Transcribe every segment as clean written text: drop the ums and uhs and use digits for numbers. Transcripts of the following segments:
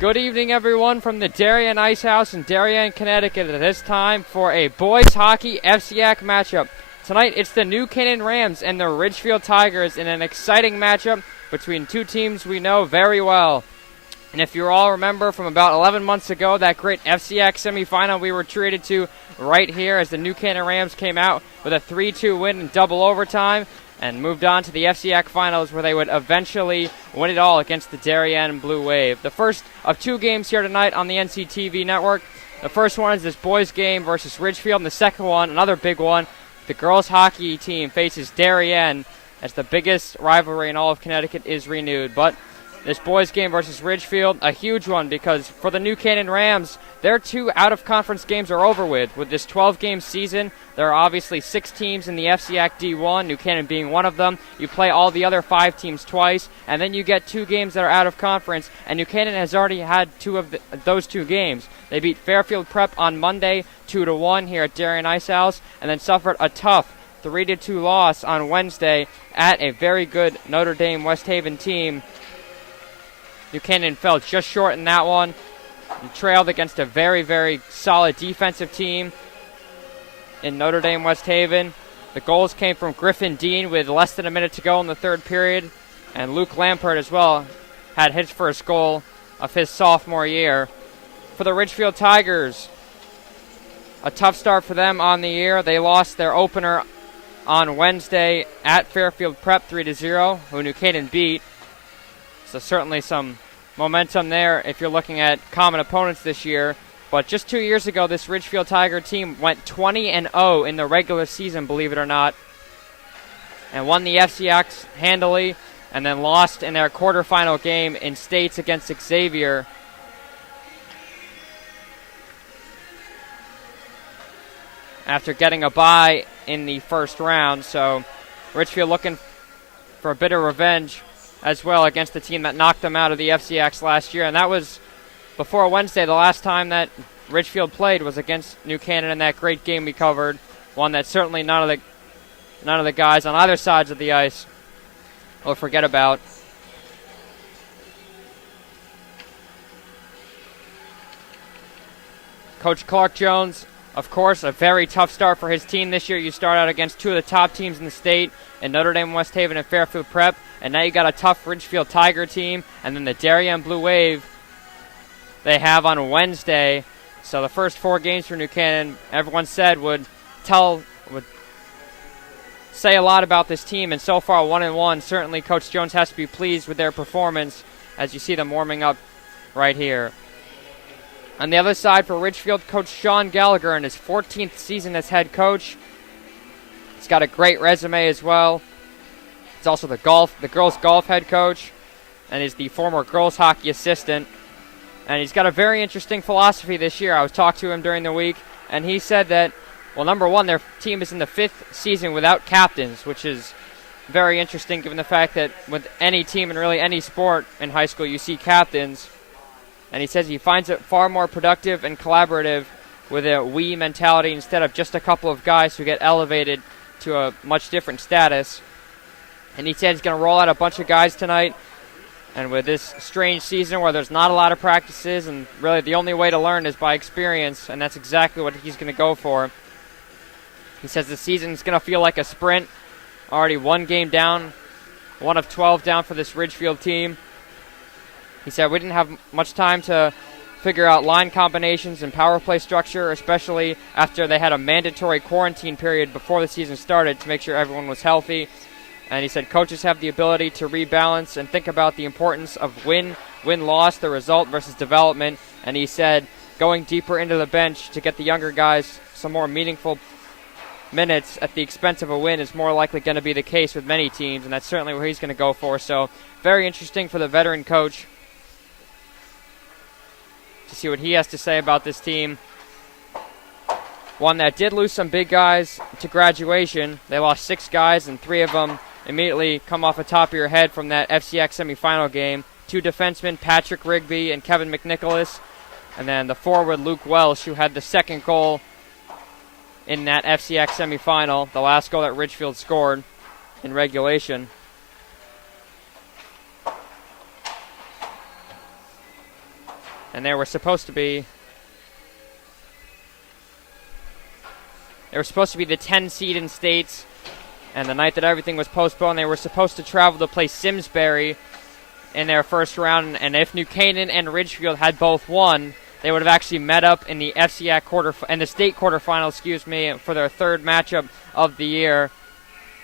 Good evening, everyone, from the Darien Ice House in Darien, Connecticut. It is time for a boys hockey FCIAC matchup. Tonight, it's the new Canaan Rams and the Ridgefield Tigers in an exciting matchup between two teams we know very well. And if you all remember from about 11 months ago, that great FCIAC semifinal we were treated to right here as the new Canaan Rams came out with a 3-2 win in double overtime and moved on to the FCIAC Finals where they would eventually win it all against the Darien Blue Wave. The first of two games here tonight on the NCTV network. The first one is this boys game versus Ridgefield, and the second one, another big one, the girls hockey team faces Darien as the biggest rivalry in all of Connecticut is renewed. But this boys game versus Ridgefield, a huge one because for the new Canaan Rams, their two out-of-conference games are over with. With this 12-game season, there are obviously 6 teams in the FCIAC D1, New Canaan being one of them. You play all the other 5 teams twice, and then you get 2 games that are out of conference, and New Canaan has already had 2 of those 2 games. They beat Fairfield Prep on Monday 2-1 here at Darien Ice House, and then suffered a tough 3-2 loss on Wednesday at a very good Notre Dame West Haven team. New Canaan fell just short in that one. You trailed against a very, very solid defensive team in Notre Dame West Haven. The goals came from Griffin Dean with less than a minute to go in the third period. And Luke Lampert as well had his first goal of his sophomore year. For the Ridgefield Tigers, a tough start for them on the year. They lost their opener on Wednesday at Fairfield Prep 3-0, who New Canaan beat. So certainly some momentum there if you're looking at common opponents this year. But just 2 years ago, this Ridgefield Tiger team went 20-0 in the regular season, believe it or not, and won the FCIACs handily, and then lost in their quarterfinal game in states against Xavier. After getting a bye in the first round, so Ridgefield looking for a bit of revenge as well against the team that knocked them out of the FCIACs last year. And that was before Wednesday. The last time that Ridgefield played was against New Canaan in that great game we covered, one that certainly none of the guys on either sides of the ice will forget about. Coach Clark Jones, of course, a very tough start for his team this year. You start out against 2 of the top teams in the state, in Notre Dame West Haven and Fairfield Prep, and now you got a tough Ridgefield Tiger team, and then the Darien Blue Wave they have on Wednesday. So the first 4 games for New Canaan, everyone said would say a lot about this team, and so far 1-1. Certainly Coach Jones has to be pleased with their performance as you see them warming up right here. On the other side for Ridgefield, Coach Sean Gallagher in his 14th season as head coach. He's got a great resume as well. He's also the girls golf head coach, and he's the former girls hockey assistant. And he's got a very interesting philosophy this year. I was talking to him during the week, and he said that, well, number one, their team is in the 5th season without captains, which is very interesting given the fact that with any team and really any sport in high school, you see captains. And he says he finds it far more productive and collaborative with a we mentality instead of just a couple of guys who get elevated to a much different status. And he said he's going to roll out a bunch of guys tonight. And with this strange season where there's not a lot of practices and really the only way to learn is by experience, and that's exactly what he's going to go for. He says the season's going to feel like a sprint. Already 1 game down, 1 of 12 down for this Ridgefield team. He said we didn't have much time to figure out line combinations and power play structure, especially after they had a mandatory quarantine period before the season started to make sure everyone was healthy. And he said coaches have the ability to rebalance and think about the importance of win-loss, the result versus development. And he said going deeper into the bench to get the younger guys some more meaningful minutes at the expense of a win is more likely going to be the case with many teams, and that's certainly what he's going to go for. So very interesting for the veteran coach to see what he has to say about this team. One that did lose some big guys to graduation. They lost 6 guys, and 3 of them immediately come off the top of your head from that FCIAC semifinal game. 2 defensemen, Patrick Rigby and Kevin McNicholas, and then the forward Luke Welsh, who had the second goal in that FCIAC semifinal, the last goal that Ridgefield scored in regulation. And they were supposed to be the 10 seed in states. And the night that everything was postponed, they were supposed to travel to play Simsbury in their first round. And if New Canaan and Ridgefield had both won, they would have actually met up in the FCIAC in the state quarterfinal, for their third matchup of the year,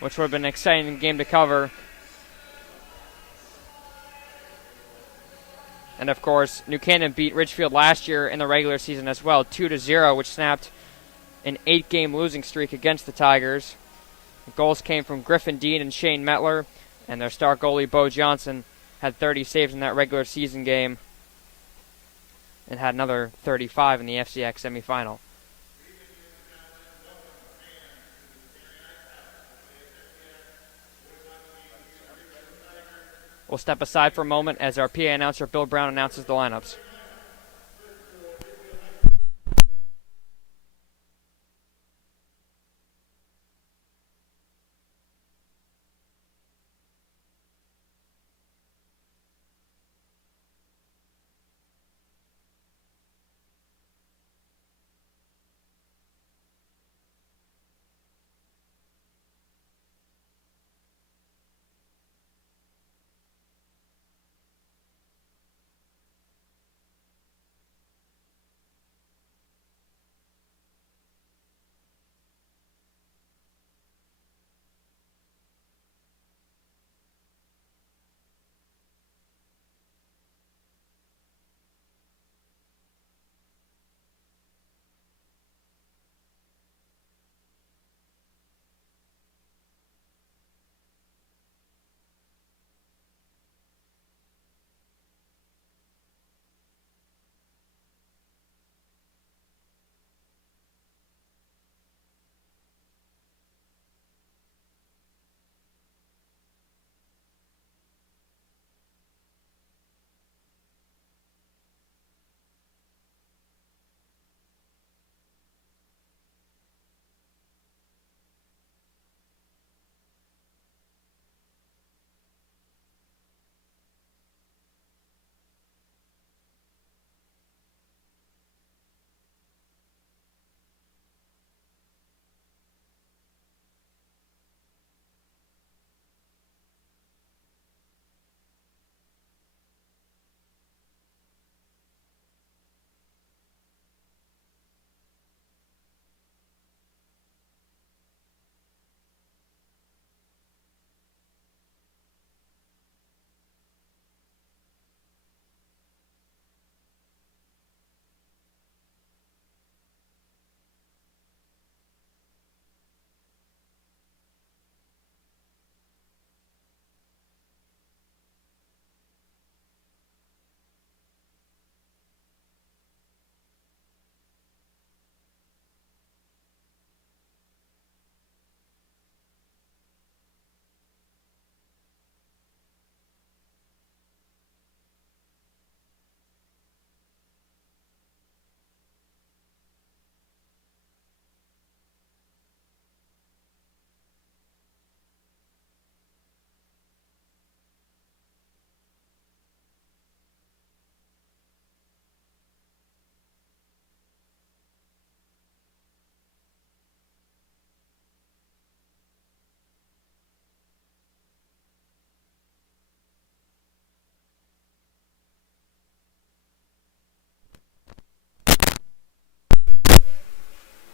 which would have been an exciting game to cover. And of course, New Canaan beat Ridgefield last year in the regular season as well, 2-0, which snapped an 8-game losing streak against the Tigers. The goals came from Griffin Dean and Shane Metler, and their star goalie, Bo Johnson, had 30 saves in that regular season game and had another 35 in the FCIAC semifinal. We'll step aside for a moment as our PA announcer, Bill Brown, announces the lineups.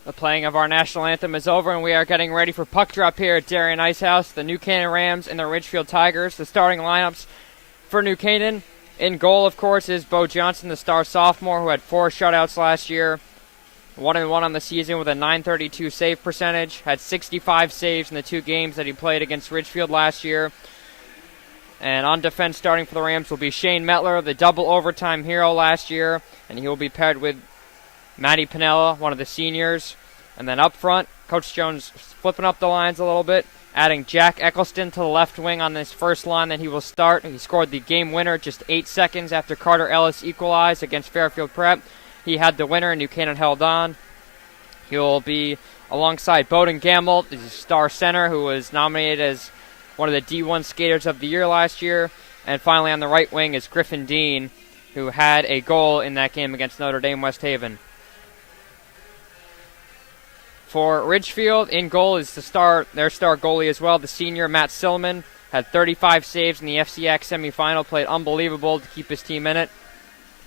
The playing of our national anthem is over, and we are getting ready for puck drop here at Darien Ice House. The New Canaan Rams and the Ridgefield Tigers. The starting lineups for New Canaan. In goal, of course, is Bo Johnson, the star sophomore who had 4 shutouts last year. 1-1 on the season with a .932 save percentage. Had 65 saves in the 2 games that he played against Ridgefield last year. And on defense, starting for the Rams, will be Shane Metler, the double overtime hero last year. And he will be paired with Matty Pinella, one of the seniors. And then up front, Coach Jones flipping up the lines a little bit, adding Jack Eccleston to the left wing on this first line that he will start. He scored the game winner just 8 seconds after Carter Ellis equalized against Fairfield Prep. He had the winner, and New Canaan held on. He will be alongside Bowden Gamble, the star center, who was nominated as one of the D1 skaters of the year last year. And finally on the right wing is Griffin Dean, who had a goal in that game against Notre Dame West Haven. For Ridgefield, in goal is their star goalie as well. The senior Matt Silliman had 35 saves in the FCIAC semifinal, played unbelievable to keep his team in it.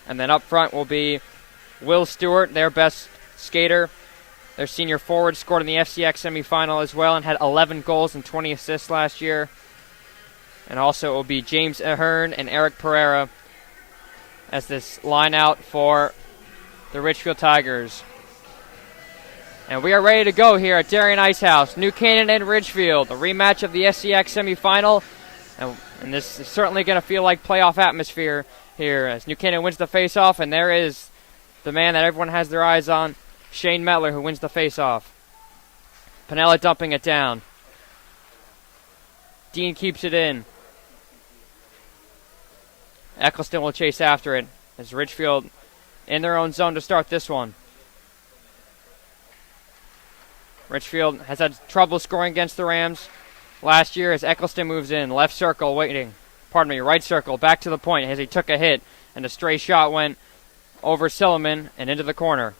And then up front will be Will Stewart, their best skater. Their senior forward scored in the FCIAC semifinal as well and had 11 goals and 20 assists last year. And also it will be James Ahern and Eric Pereira as this line out for the Ridgefield Tigers. And we are ready to go here at Darien Ice House. New Canaan and Ridgefield, a rematch of the FCIAC semifinal. And this is certainly going to feel like playoff atmosphere here as New Canaan wins the faceoff, and there is the man that everyone has their eyes on, Shane Metler, who wins the faceoff. Pinella dumping it down. Dean keeps it in. Eccleston will chase after it as Ridgefield in their own zone to start this one. Ridgefield has had trouble scoring against the Rams last year as Eccleston moves in. Left circle waiting. Right circle. Back to the point as he took a hit. And a stray shot went over Silliman and into the corner.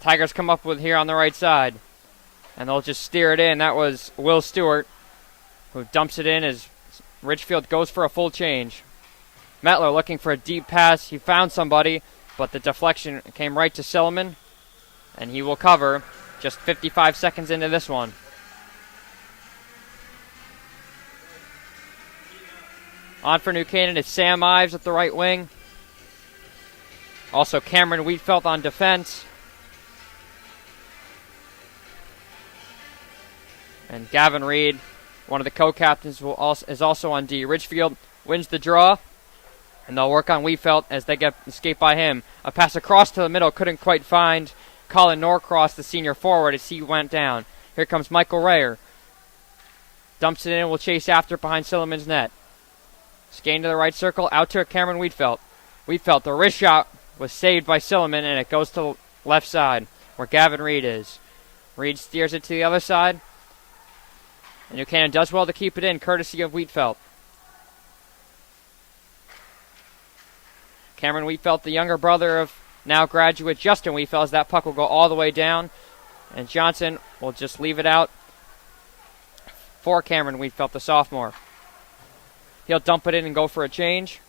Tigers come up with here on the right side. And they'll just steer it in. That was Will Stewart who dumps it in as Ridgefield goes for a full change. Metler looking for a deep pass. He found somebody, but the deflection came right to Silliman, and he will cover just 55 seconds into this one. On for New Canaan is Sam Ives at the right wing. Also Cameron Wheatfeld on defense. And Gavin Reed, one of the co-captains, is also on D. Ridgefield wins the draw. And they'll work on Wheatfeld as they get escaped by him. A pass across to the middle, couldn't quite find Colin Norcross, the senior forward, as he went down. Here comes Michael Rayer. Dumps it in and will chase after behind Silliman's net. Skating to the right circle, out to Cameron Wheatfeld. Wheatfeld, the wrist shot was saved by Silliman, and it goes to the left side where Gavin Reed is. Reed steers it to the other side. And New Canaan does well to keep it in, courtesy of Wheatfeld. Cameron Wheatfeld, the younger brother of now graduate Justin Wheatfeld, as that puck will go all the way down. And Johnson will just leave it out for Cameron Wheatfeld, the sophomore. He'll dump it in and go for a change.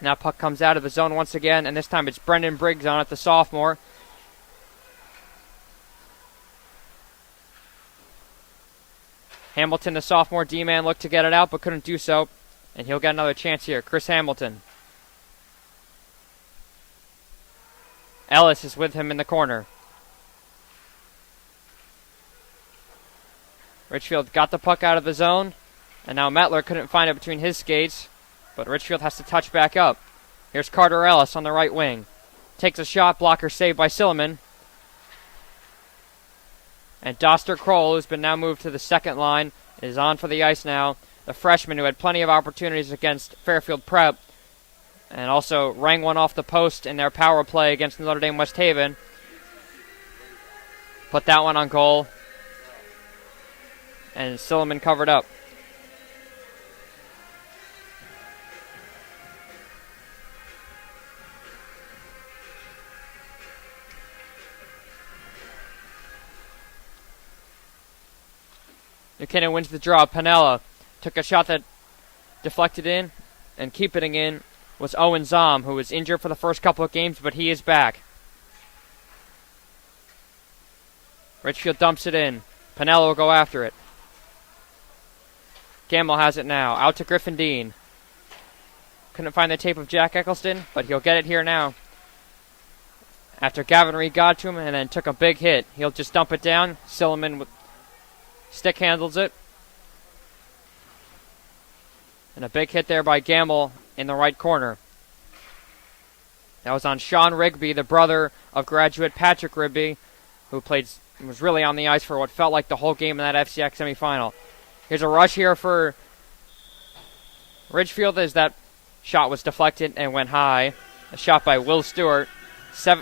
Now puck comes out of the zone once again, and this time it's Brendan Briggs on it, the sophomore. Hamilton, the sophomore D-man, looked to get it out, but couldn't do so. And he'll get another chance here. Chris Hamilton. Ellis is with him in the corner. Ridgefield got the puck out of the zone. And now Metler couldn't find it between his skates. But Ridgefield has to touch back up. Here's Carter Ellis on the right wing. Takes a shot, blocker saved by Silliman. And Doster Kroll, who's been now moved to the second line, is on for the ice now. The freshman who had plenty of opportunities against Fairfield Prep and also rang one off the post in their power play against Notre Dame West Haven. Put that one on goal. And Silliman covered up. New Canaan wins the draw. Pinella took a shot that deflected in, and keeping it in was Owen Zom, who was injured for the first couple of games, but he is back. Ridgefield dumps it in. Pinella will go after it. Gamble has it now. Out to Griffin Dean. Couldn't find the tape of Jack Eccleston, but he'll get it here now. After Gavin Reed got to him and then took a big hit, he'll just dump it down. Silliman stick handles it. And a big hit there by Gamble in the right corner. That was on Sean Rigby, the brother of graduate Patrick Rigby, who was really on the ice for what felt like the whole game in that FCIAC semifinal. Here's a rush here for Ridgefield as that shot was deflected and went high. A shot by Will Stewart.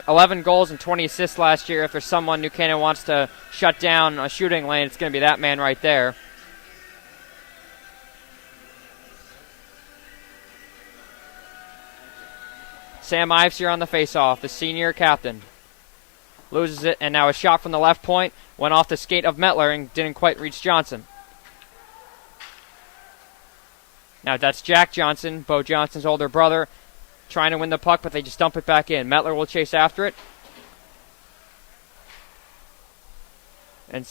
11 goals and 20 assists last year. If there's someone New Canaan wants to shut down a shooting lane, it's going to be that man right there. Sam Ives here on the faceoff, the senior captain. Loses it, and now a shot from the left point. Went off the skate of Metler and didn't quite reach Johnson. Now that's Jack Johnson, Bo Johnson's older brother, trying to win the puck, but they just dump it back in. Metler will chase after it. And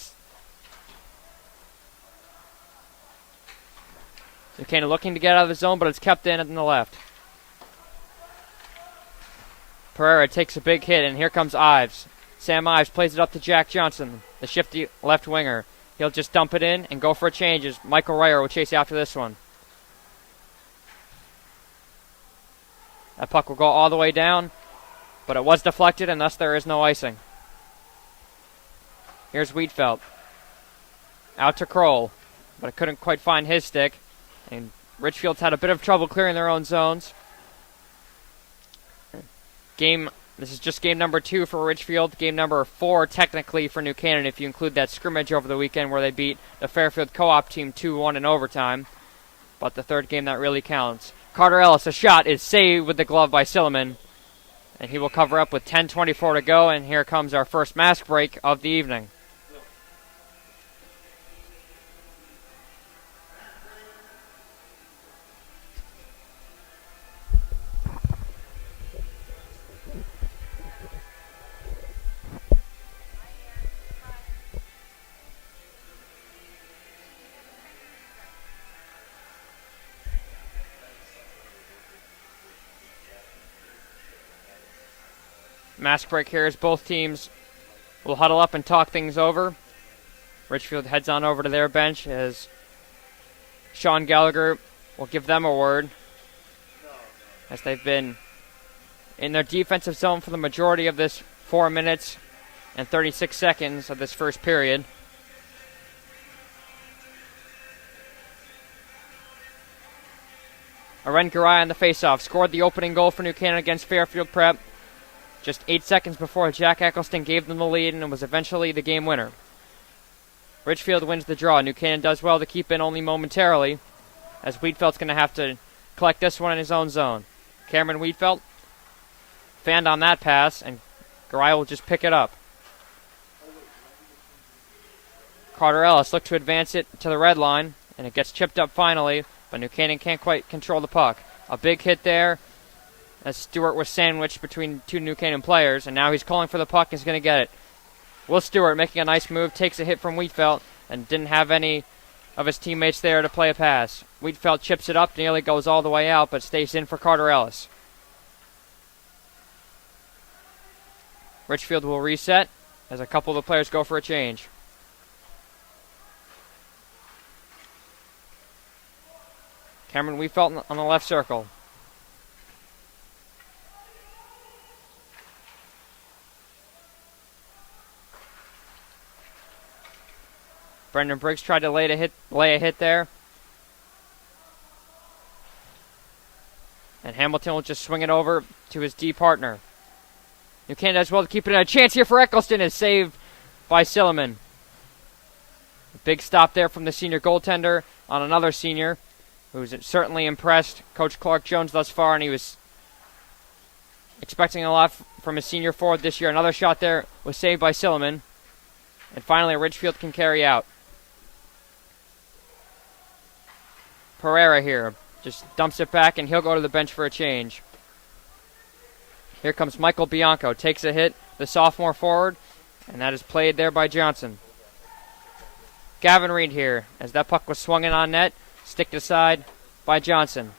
Canaan looking to get out of the zone, but it's kept in the left. Pereira takes a big hit, and here comes Ives. Sam Ives plays it up to Jack Johnson, the shifty left winger. He'll just dump it in and go for a change as Michael Rayer will chase after this one. That puck will go all the way down, but it was deflected, and thus there is no icing. Here's Wheatfeld. Out to Kroll, but it couldn't quite find his stick, and Ridgefield's had a bit of trouble clearing their own zones. This is just game number 2 for Ridgefield. Game number 4 technically for New Canaan if you include that scrimmage over the weekend where they beat the Fairfield Co-op team 2-1 in overtime. But the third game that really counts. Carter Ellis, a shot is saved with the glove by Silliman. And he will cover up with 10:24 to go, and here comes our first mask break of the evening. Mask break here as both teams will huddle up and talk things over. Ridgefield heads on over to their bench as Sean Gallagher will give them a word as they've been in their defensive zone for the majority of this 4 minutes and 36 seconds of this first period. Aren Garay on the faceoff scored the opening goal for New Canaan against Fairfield Prep just 8 seconds before Jack Eccleston gave them the lead, and it was eventually the game winner. Ridgefield wins the draw. New Canaan does well to keep in only momentarily, as Wheatfeld's going to have to collect this one in his own zone. Cameron Wheatfeld fanned on that pass, and Garay will just pick it up. Carter Ellis looked to advance it to the red line, and it gets chipped up finally, but New Canaan can't quite control the puck. A big hit there, as Stewart was sandwiched between two New Canaan players, and now he's calling for the puck and he's going to get it. Will Stewart making a nice move, takes a hit from Wheatfeld, and didn't have any of his teammates there to play a pass. Wheatfeld chips it up, nearly goes all the way out, but stays in for Carter Ellis. Ridgefield will reset as a couple of the players go for a change. Cameron Wheatfeld on the left circle. Brendan Briggs tried to lay a hit there. And Hamilton will just swing it over to his D partner. New Canaan does well to keep it in. A chance here for Eccleston is saved by Silliman. A big stop there from the senior goaltender on another senior who's certainly impressed Coach Clark Jones thus far, and he was expecting a lot from his senior forward this year. Another shot there was saved by Silliman. And finally, Ridgefield can carry out. Pereira here just dumps it back, and he'll go to the bench for a change. Here comes Michael Bianco, takes a hit, the sophomore forward, and that is played there by Johnson. Gavin Reed here, as that puck was swung in on net, sticked aside by Johnson.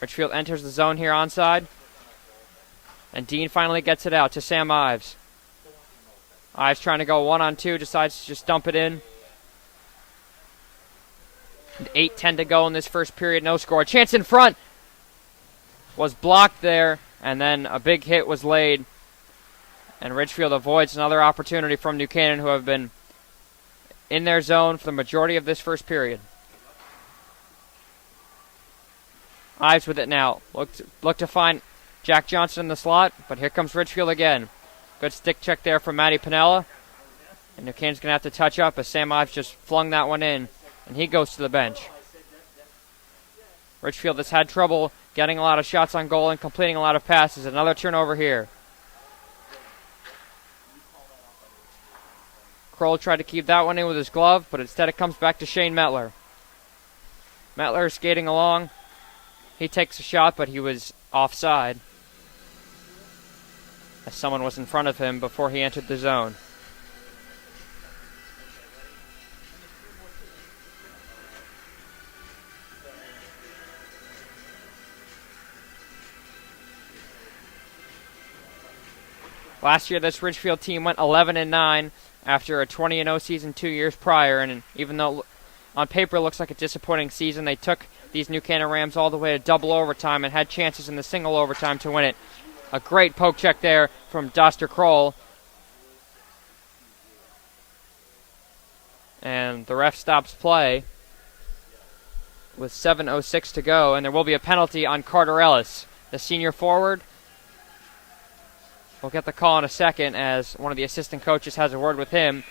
Ridgefield enters the zone here onside, and Dean finally gets it out to Sam Ives. Ives trying to go 1-on-2, decides to just dump it in. 8:10 to go in this first period, no score. Chance in front was blocked there, and then a big hit was laid. And Ridgefield avoids another opportunity from New Canaan, who have been in their zone for the majority of this first period. Ives with it now. Look to find Jack Johnson in the slot, but here comes Ridgefield again. Good stick check there from Matty Pinella. And New Canaan's going to have to touch up as Sam Ives just flung that one in, and he goes to the bench. Ridgefield has had trouble getting a lot of shots on goal and completing a lot of passes. Another turnover here. Kroll tried to keep that one in with his glove, but instead it comes back to Shane Metler. Metler is skating along. He takes a shot, but he was offside, as someone was in front of him before he entered the zone. Last year, this Ridgefield team went 11-9 after a 20-0 season 2 years prior, and even though on paper it looks like a disappointing season, they took these New Canaan Rams all the way to double overtime and had chances in the single overtime to win it. A great poke check there from Doster Kroll. And the ref stops play with 7:06 to go, and there will be a penalty on Carter Ellis, the senior forward. We'll get the call in a second as one of the assistant coaches has a word with him,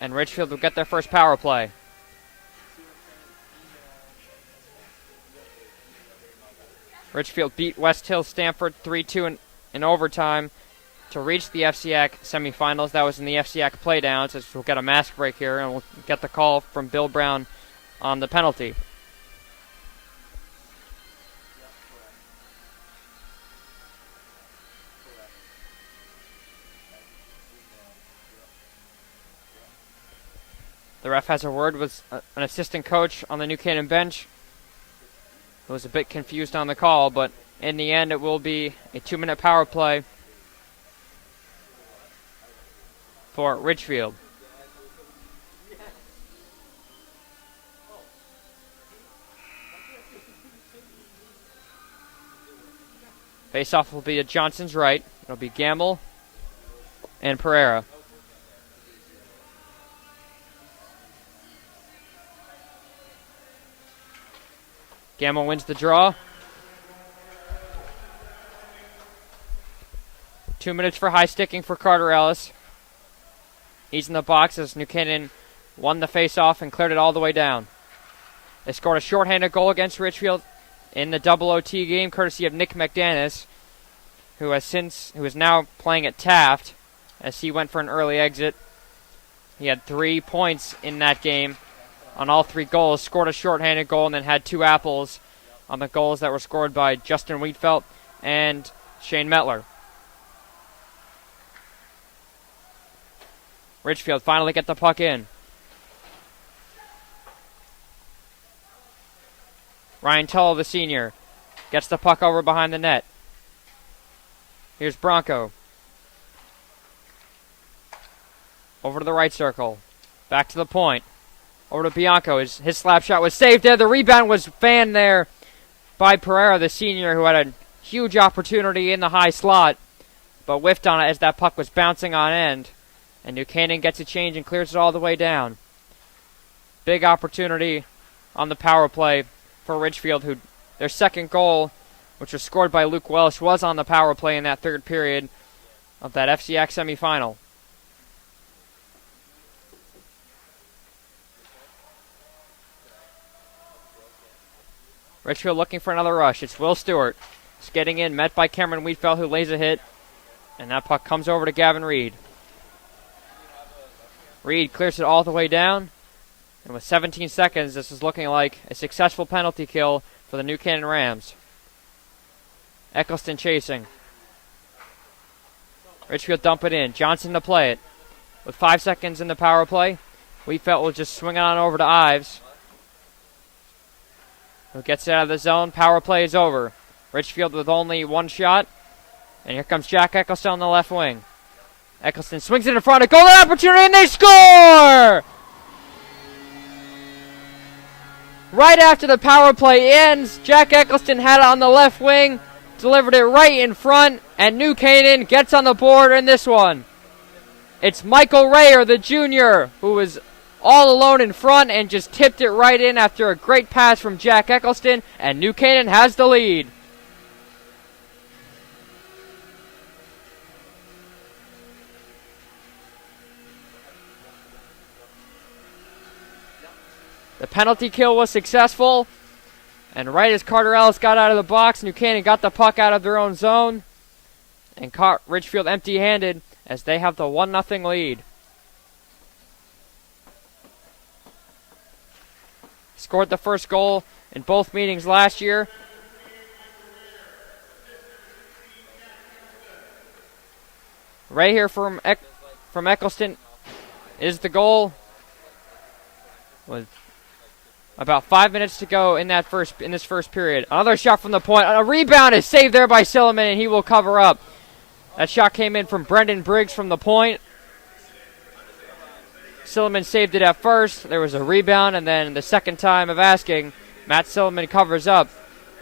and Ridgefield will get their first power play. Ridgefield beat West Hill Stanford 3-2 in overtime to reach the FCIAC Semifinals. That was in the FCIAC playdowns, as we'll get a mask break here, and we'll get the call from Bill Brown on the penalty. The ref has a word with an assistant coach on the New Canaan bench who was a bit confused on the call, but in the end it will be a 2-minute power play for Ridgefield. Face-off will be to Johnson's right. It'll be Gamble and Pereira. Gamble wins the draw. 2 minutes for high sticking for Carter Ellis. He's in the box as New Canaan won the face-off and cleared it all the way down. They scored a shorthanded goal against Ridgefield in the double OT game, courtesy of Nick McDanis, who is now playing at Taft, as he went for an early exit. He had 3 points in that game on all 3 goals, scored a shorthanded goal, and then had 2 apples on the goals that were scored by Justin Wheatfeld and Shane Metler. Ridgefield finally get the puck in. Ryan Tull, the senior, gets the puck over behind the net. Here's Bronco. Over to the right circle. Back to the point. Over to Bianco. His slap shot was saved there. The rebound was fanned there by Pereira, the senior, who had a huge opportunity in the high slot, but whiffed on it as that puck was bouncing on end. And New Canaan gets a change and clears it all the way down. Big opportunity on the power play for Ridgefield, who their second goal, which was scored by Luke Welsh, was on the power play in that third period of that FCIAC semifinal. Ridgefield looking for another rush. It's Will Stewart. He's getting in, met by Cameron Wheatfeld, who lays a hit. And that puck comes over to Gavin Reed. Reed clears it all the way down. And with 17 seconds, this is looking like a successful penalty kill for the New Canaan Rams. Eccleston chasing. Ridgefield dump it in. Johnson to play it. With 5 seconds in the power play, Wheatfeld will just swing it on over to Ives, who gets it out of the zone. Power play is over. Ridgefield with only 1 shot. And here comes Jack Eccleston on the left wing. Eccleston swings it in front. A goal opportunity, and they score! Right after the power play ends, Jack Eccleston had it on the left wing, delivered it right in front, and New Canaan gets on the board in this one. It's Michael Rayer, the junior, who was all alone in front and just tipped it right in after a great pass from Jack Eccleston, and New Canaan has the lead. The penalty kill was successful, and right as Carter Ellis got out of the box, New Canaan got the puck out of their own zone and caught Ridgefield empty-handed as they have the 1-0 lead. Scored the first goal in both meetings last year. Right here from Eccleston is the goal. With about 5 minutes to go in this first period. Another shot from the point. A rebound is saved there by Silliman, and he will cover up. That shot came in from Brendan Briggs from the point. Silliman saved it at first. There was a rebound, and then the second time of asking, Matt Silliman covers up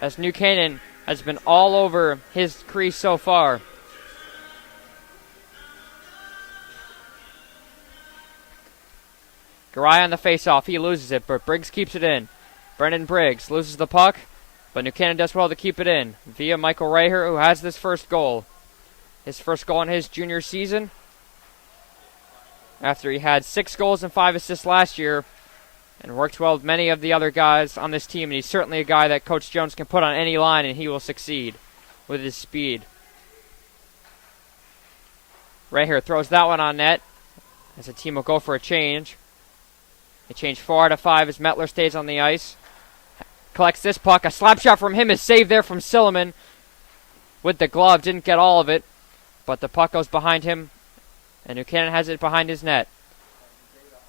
as New Canaan has been all over his crease so far. Garay on the face-off. He loses it, but Briggs keeps it in. Brendan Briggs loses the puck, but New Canaan does well to keep it in via Michael Raher, who has this first goal. His first goal in his junior season, after he had 6 goals and 5 assists last year and worked well with many of the other guys on this team. And he's certainly a guy that Coach Jones can put on any line, and he will succeed with his speed. Raher throws that one on net as the team will go for a change. They change 4 out of 5 as Mettler stays on the ice. Collects this puck. A slap shot from him is saved there from Silliman with the glove. Didn't get all of it, but the puck goes behind him, and New Canaan has it behind his net.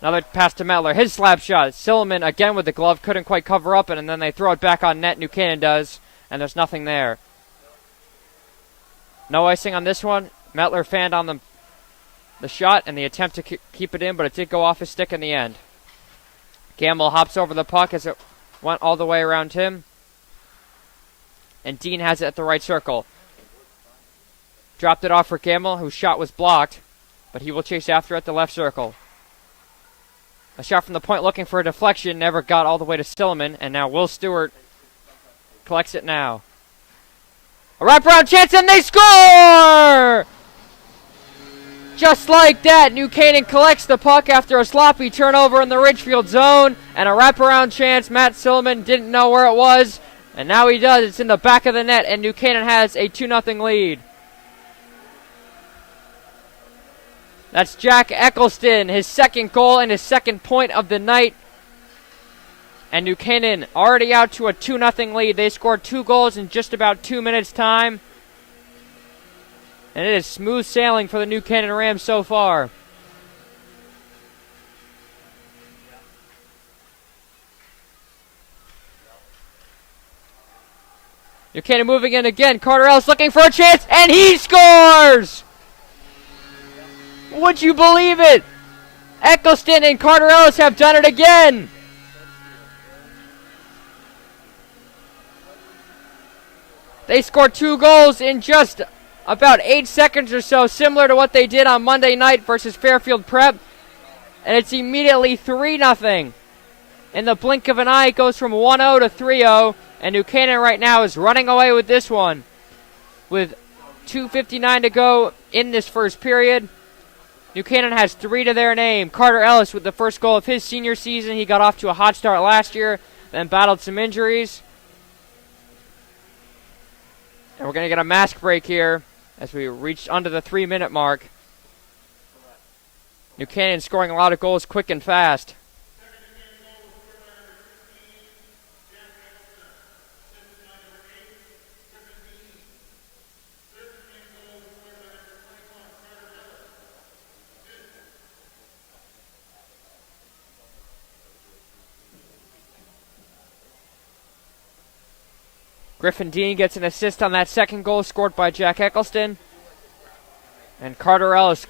Another pass to Mettler. His slap shot. Silliman again with the glove. Couldn't quite cover up, and then they throw it back on net. New Canaan does, and there's nothing there. No icing on this one. Mettler fanned on the shot and the attempt to keep it in, but it did go off his stick in the end. Gamble hops over the puck as it went all the way around him. And Dean has it at the right circle. Dropped it off for Gamble, whose shot was blocked, but he will chase after at the left circle. A shot from the point looking for a deflection, never got all the way to Silliman, and now Will Stewart collects it now. A wraparound chance, and they score! Just like that, New Canaan collects the puck after a sloppy turnover in the Ridgefield zone, and a wraparound chance. Matt Silliman didn't know where it was, and now he does. It's in the back of the net, and New Canaan has a 2-0 lead. That's Jack Eccleston, his second goal and his second point of the night. And New Canaan already out to a 2-0 lead. They scored 2 goals in just about 2 minutes' time. And it is smooth sailing for the New Canaan Rams so far. New Canaan moving in again. Carter Ellis looking for a chance, and he scores! Would you believe it? Eccleston and Carter Ellis have done it again. They scored 2 goals in just about 8 seconds or so, similar to what they did on Monday night versus Fairfield Prep. And it's immediately 3-0. In the blink of an eye, it goes from 1-0 to 3-0. And New Canaan right now is running away with this one. With 2:59 to go in this first period. New Canaan has 3 to their name. Carter Ellis with the first goal of his senior season. He got off to a hot start last year, then battled some injuries. And we're going to get a mask break here as we reach under the 3-minute mark. New Canaan scoring a lot of goals quick and fast. Griffin Dean gets an assist on that second goal scored by Jack Eccleston. And Carter Ellis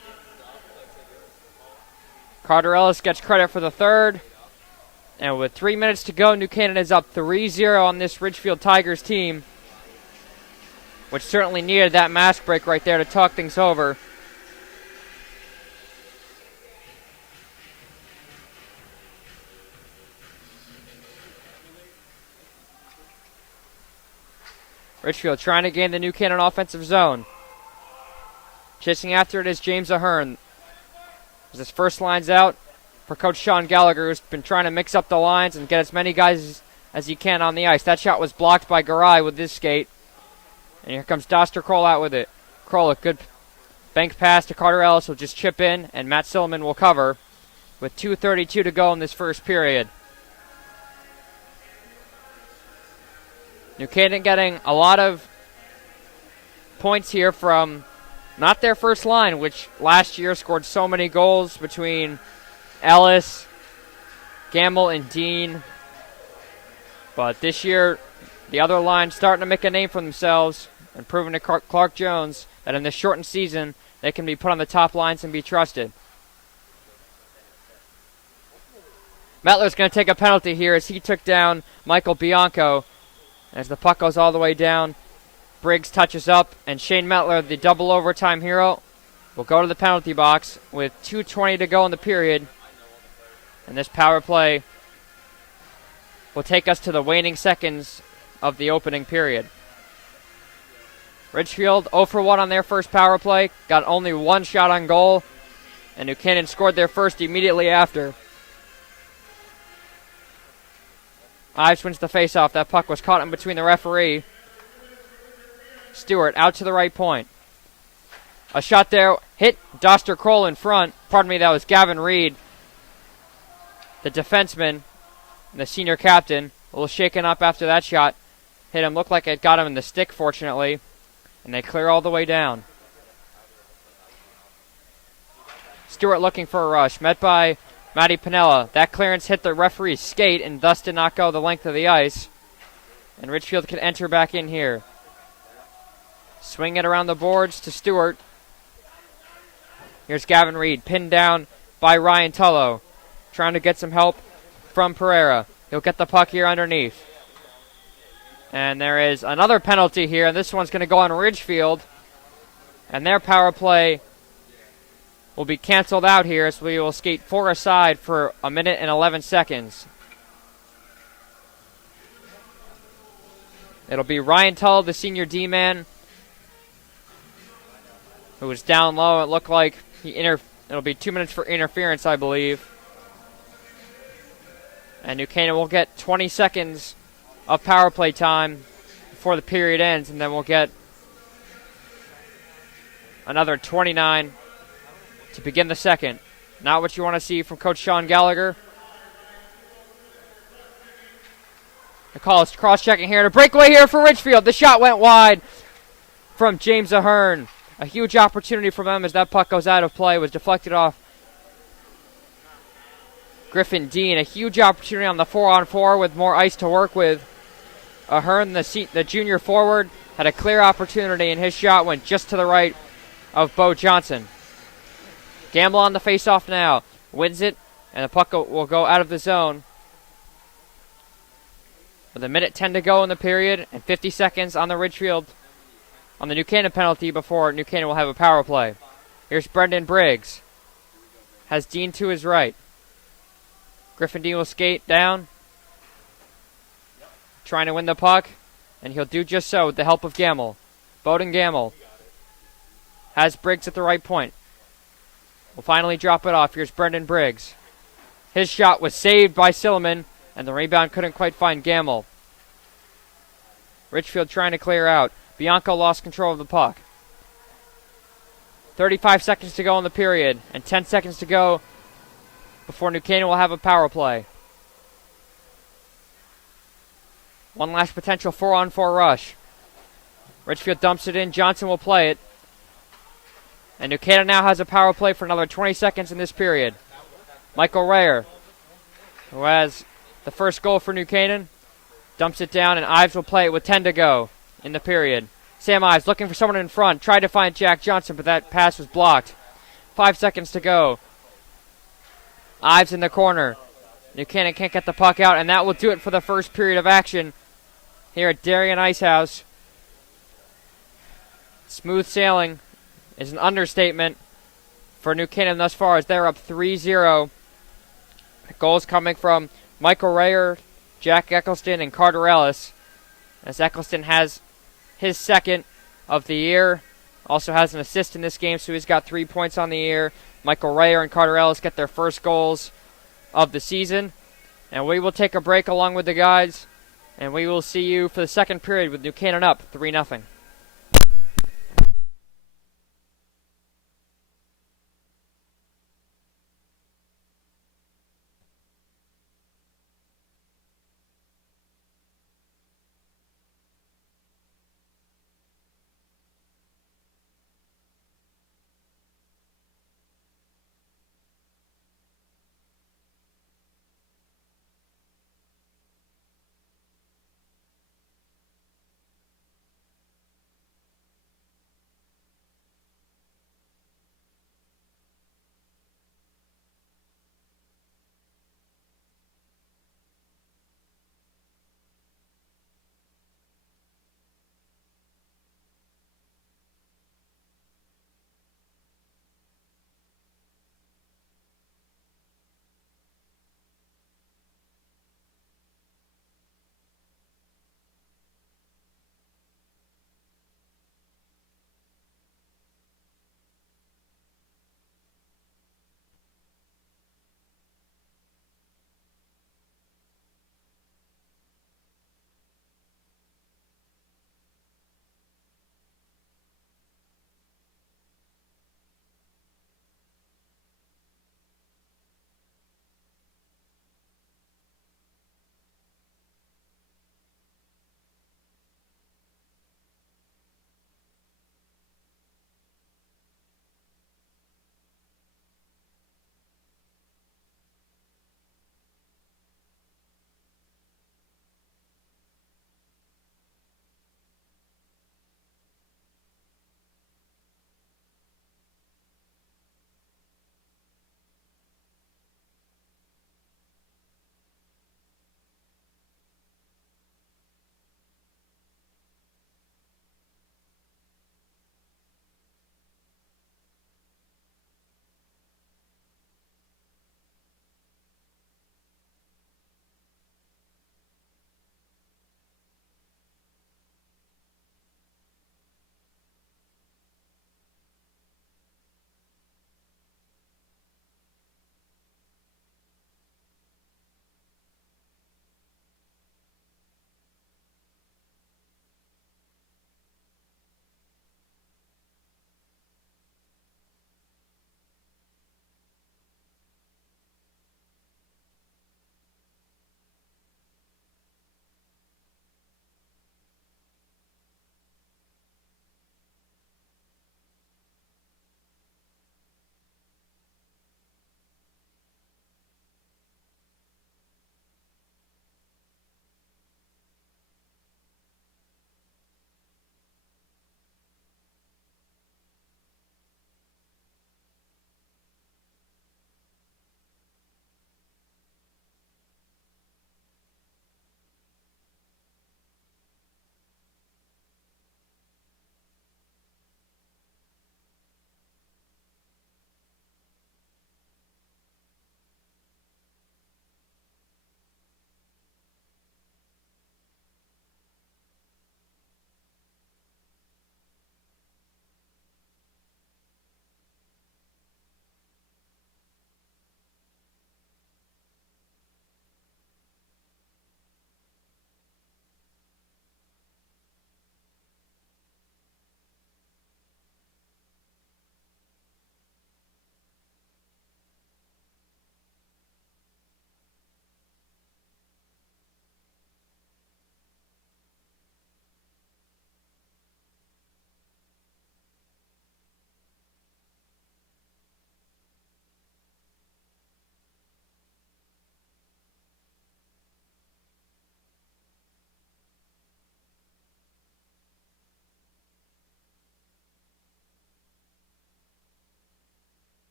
gets credit for the third. And with 3 minutes to go, New Canaan is up 3-0 on this Ridgefield Tigers team, which certainly needed that mask break right there to talk things over. Ridgefield trying to gain the New Canaan offensive zone. Chasing after it is James Ahern. As his first line's out for Coach Sean Gallagher, who's been trying to mix up the lines and get as many guys as he can on the ice. That shot was blocked by Garay with this skate. And here comes Doster Kroll out with it. Kroll, a good bank pass to Carter Ellis, will just chip in, and Matt Silliman will cover with 2:32 to go in this first period. New Canaan getting a lot of points here from not their first line, which last year scored so many goals between Ellis, Gamble, and Dean. But this year, the other line starting to make a name for themselves and proving to Clark Jones that in this shortened season, they can be put on the top lines and be trusted. Mettler's going to take a penalty here as he took down Michael Bianco. As the puck goes all the way down, Briggs touches up, and Shane Mettler, the double overtime hero, will go to the penalty box with 2:20 to go in the period. And this power play will take us to the waning seconds of the opening period. Ridgefield 0 for 1 on their first power play, got only one shot on goal, and New Canaan scored their first immediately after. Ives wins the faceoff. That puck was caught in between the referee. Stewart out to the right point. A shot there, hit Doster Kroll in front. Pardon me, that was Gavin Reed, the defenseman, the senior captain. A little shaken up after that shot. Hit him, looked like it got him in the stick, fortunately. And they clear all the way down. Stewart looking for a rush, met by Matty Pinella. That clearance hit the referee's skate and thus did not go the length of the ice. And Ridgefield can enter back in here. Swing it around the boards to Stewart. Here's Gavin Reed, pinned down by Ryan Tullo. Trying to get some help from Pereira. He'll get the puck here underneath. And there is another penalty here, and this one's going to go on Ridgefield. And their power play will be canceled out here as we will skate 4 aside for 1 minute and 11 seconds. It'll be Ryan Tull, the senior D-man, who was down low. It looked like it'll be 2 minutes for interference, I believe. And New Canaan will get 20 seconds of power play time before the period ends, and then we'll get another 29 to begin the second. Not what you want to see from Coach Sean Gallagher. The call is cross-checking here. A breakaway here for Ridgefield. The shot went wide from James Ahern. A huge opportunity for them as that puck goes out of play. Was deflected off Griffin Dean. A huge opportunity on the 4-on-4 with more ice to work with. Ahern, the junior forward, had a clear opportunity, and his shot went just to the right of Bo Johnson. Gamble on the faceoff now. Wins it, and the puck will go out of the zone. With 1 minute 10 to go in the period, and 50 seconds on the Ridgefield, on the New Canaan penalty before New Canaan will have a power play. Here's Brendan Briggs. Has Dean to his right. Griffin Dean will skate down, trying to win the puck, and he'll do just so with the help of Gamble. Bowden Gamble has Briggs at the right point. Will finally drop it off. Here's Brendan Briggs. His shot was saved by Silliman, and the rebound couldn't quite find Gamble. Ridgefield trying to clear out. Bianco lost control of the puck. 35 seconds to go in the period, and 10 seconds to go before New Canaan will have a power play. One last potential 4-on-4 rush. Ridgefield dumps it in. Johnson will play it. And New Canaan now has a power play for another 20 seconds in this period. Michael Rayer, who has the first goal for New Canaan, dumps it down, and Ives will play it with 10 to go in the period. Sam Ives looking for someone in front. Tried to find Jack Johnson, but that pass was blocked. 5 seconds to go. Ives in the corner. New Canaan can't get the puck out, and that will do it for the first period of action here at Darien Ice House. Smooth sailing is an understatement for New Canaan thus far as they're up 3-0. Goals coming from Michael Rayer, Jack Eccleston, and Carter Ellis, as Eccleston has his second of the year. Also has an assist in this game, so he's got 3 points on the year. Michael Rayer and Carter Ellis get their first goals of the season. And we will take a break along with the guys, and we will see you for the second period with New Canaan up 3-0.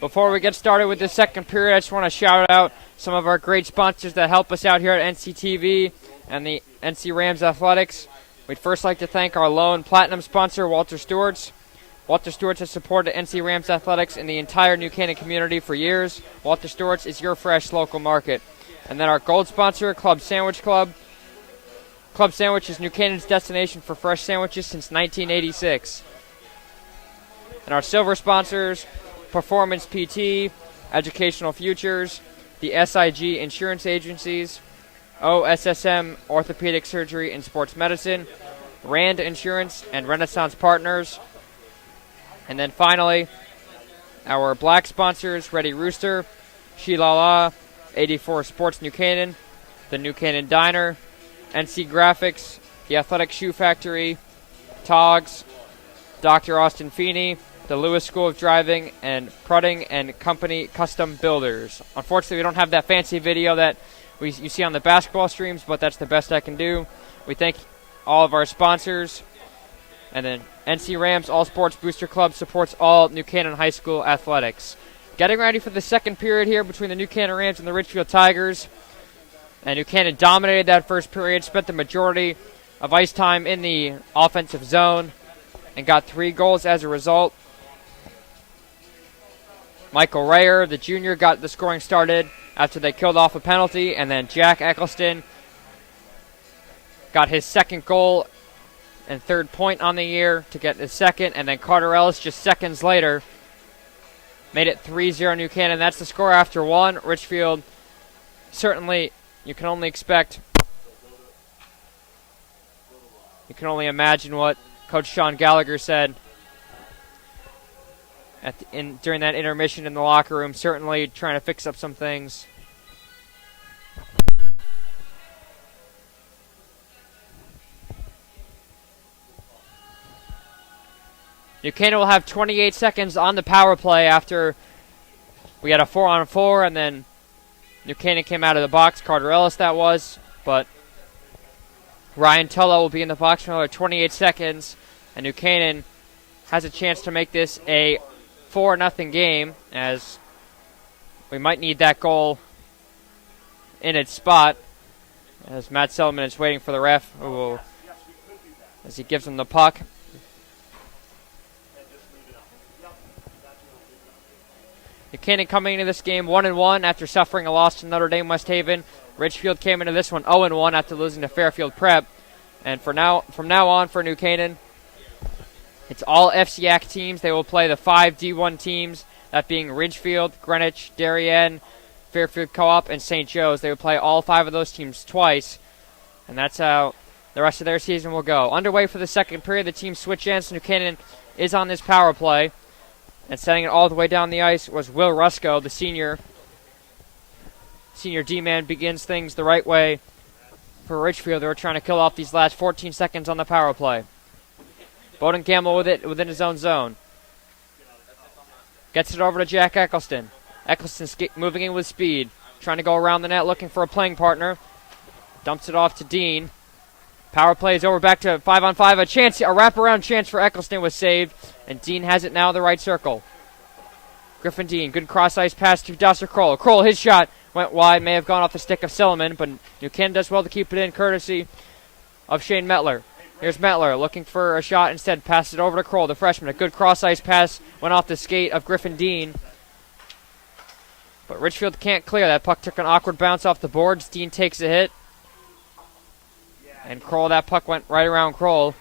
Before we get started with the second period, I just want to shout out some of our great sponsors that help us out here at NCTV and the NC Rams Athletics. We'd first like to thank our low and platinum sponsor, Walter Stewart's. Walter Stewart's has supported NC Rams Athletics in the entire New Canaan community for years. Walter Stewart's is your fresh local market. And then our gold sponsor, Club Sandwich Club. Club Sandwich is New Canaan's destination for fresh sandwiches since 1986. And our silver sponsors, Performance PT, Educational Futures, the SIG Insurance Agencies, OSSM Orthopedic Surgery and Sports Medicine, Rand Insurance, and Renaissance Partners. And then finally, our black sponsors, Ready Rooster, Shilala, 84 Sports New Canaan, the New Canaan Diner, NC Graphics, the Athletic Shoe Factory, Togs, Dr. Austin Feeney, the Lewis School of Driving, and Prudding and Company Custom Builders. Unfortunately, we don't have that fancy video that you see on the basketball streams, but that's the best I can do. We thank all of our sponsors. And then NC Rams All Sports Booster Club supports all New Canaan High School athletics. Getting ready for the second period here between the New Canaan Rams and the Ridgefield Tigers. And New Canaan dominated that first period, spent the majority of ice time in the offensive zone, and got 3 goals as a result. Michael Rayer, the junior, got the scoring started after they killed off a penalty, and then Jack Eccleston got his second goal and third point on the year to get his second, and then Carter Ellis just seconds later made it 3-0 New Canaan. That's the score after one. Ridgefield, certainly you can only imagine what Coach Sean Gallagher said during that intermission in the locker room, certainly trying to fix up some things. New Canaan will have 28 seconds on the power play after we had a 4-on-4, and then New Canaan came out of the box. Carter Ellis, that was. But Ryan Tullo will be in the box for another 28 seconds, and New Canaan has a chance to make this a 4-0 game, as we might need that goal in its spot, as Matt Selman is waiting for the ref as he gives him the puck. New Canaan coming into this game 1-1 after suffering a loss to Notre Dame West Haven. Ridgefield came into this one 0-1 after losing to Fairfield Prep. And from now on for New Canaan, it's all FCIAC teams. They will play the 5 D1 teams, that being Ridgefield, Greenwich, Darien, Fairfield Co-op, and St. Joe's. They will play all 5 of those teams twice, and that's how the rest of their season will go. Underway for the second period, the team switch ends. New Canaan is on this power play, and setting it all the way down the ice was Will Rusko, the senior. Senior D-man begins things the right way for Ridgefield. They're trying to kill off these last 14 seconds on the power play. Bowden Gamble with it within his own zone. Gets it over to Jack Eccleston. Eccleston moving in with speed. Trying to go around the net looking for a playing partner. Dumps it off to Dean. Power play is over back to 5-on-5. A wraparound chance for Eccleston was saved. And Dean has it now in the right circle. Griffin Dean, good cross-ice pass to Dusser Kroll. Kroll, his shot went wide, may have gone off the stick of Silliman, but New Canaan does well to keep it in, courtesy of Shane Metler. Here's Metler looking for a shot, instead passes it over to Kroll, the freshman. A good cross-ice pass went off the skate of Griffin Dean. But Ridgefield can't clear. That puck took an awkward bounce off the boards. Dean takes a hit. And Kroll, that puck went right around Kroll.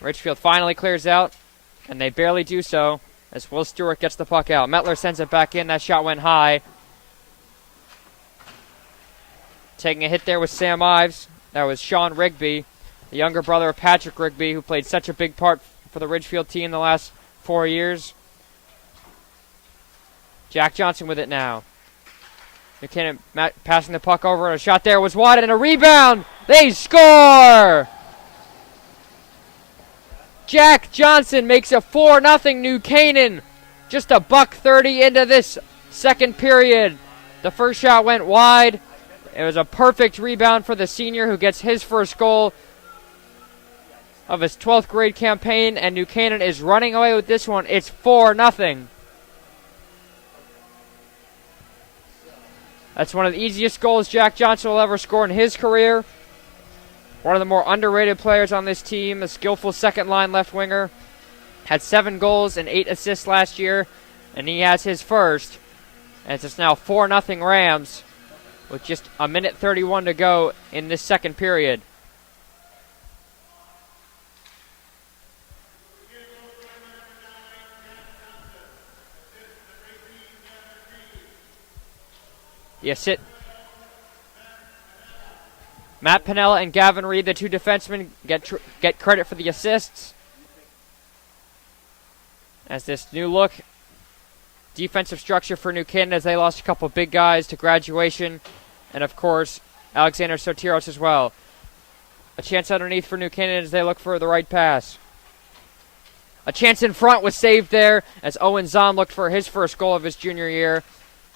Ridgefield finally clears out, and they barely do so as Will Stewart gets the puck out. Metler sends it back in. That shot went high. Taking a hit there was Sam Ives. That was Sean Rigby, the younger brother of Patrick Rigby, who played such a big part for the Ridgefield team the last 4 years. Jack Johnson with it now. New Canaan passing the puck over. A shot there was wide, and a rebound. They score! Jack Johnson makes a 4-0 New Canaan. Just a $1:30 into this second period. The first shot went wide. It was a perfect rebound for the senior, who gets his first goal of his 12th grade campaign, and New Canaan is running away with this one. It's 4-0. That's one of the easiest goals Jack Johnson will ever score in his career. One of the more underrated players on this team, a skillful second-line left winger. Had 7 goals and 8 assists last year, and he has his first. And it's now 4-0 Rams with just a minute 31 to go in this second period. Yes, Matt Piniella and Gavin Reed, the two defensemen, get credit for the assists. As this new look, defensive structure for New Canaan, as they lost a couple big guys to graduation. And, of course, Alexander Sotiros as well. A chance underneath for New Canaan as they look for the right pass. A chance in front was saved there as Owen Zahn looked for his first goal of his junior year.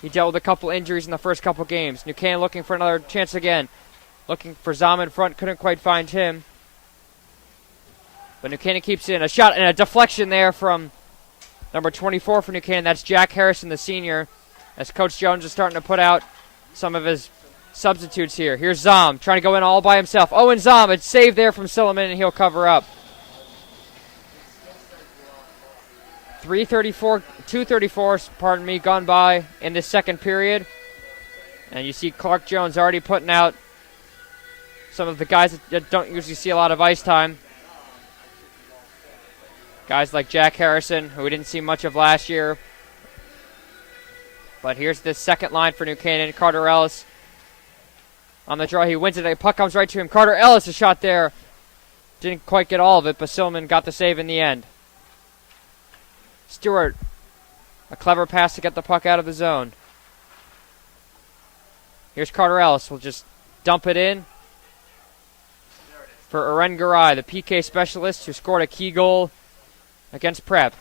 He dealt with a couple injuries in the first couple games. New Canaan looking for another chance again. Looking for Zahn in front, couldn't quite find him. But New Canaan keeps in. A shot and a deflection there from number 24 for New Canaan. That's Jack Harrison, the senior, as Coach Jones is starting to put out some of his substitutes here. Here's Zom trying to go in all by himself. Owen Zom, it's saved there from Silliman, and he'll cover up. 2:34, gone by in this second period. And you see Clark Jones already putting out some of the guys that don't usually see a lot of ice time. Guys like Jack Harrison, who we didn't see much of last year. But here's the second line for New Canaan. Carter Ellis on the draw. He wins it. A puck comes right to him. Carter Ellis, a shot there. Didn't quite get all of it, but Silliman got the save in the end. Stewart, a clever pass to get the puck out of the zone. Here's Carter Ellis. We'll just dump it in for Aren Garay, the PK specialist who scored a key goal against Prep.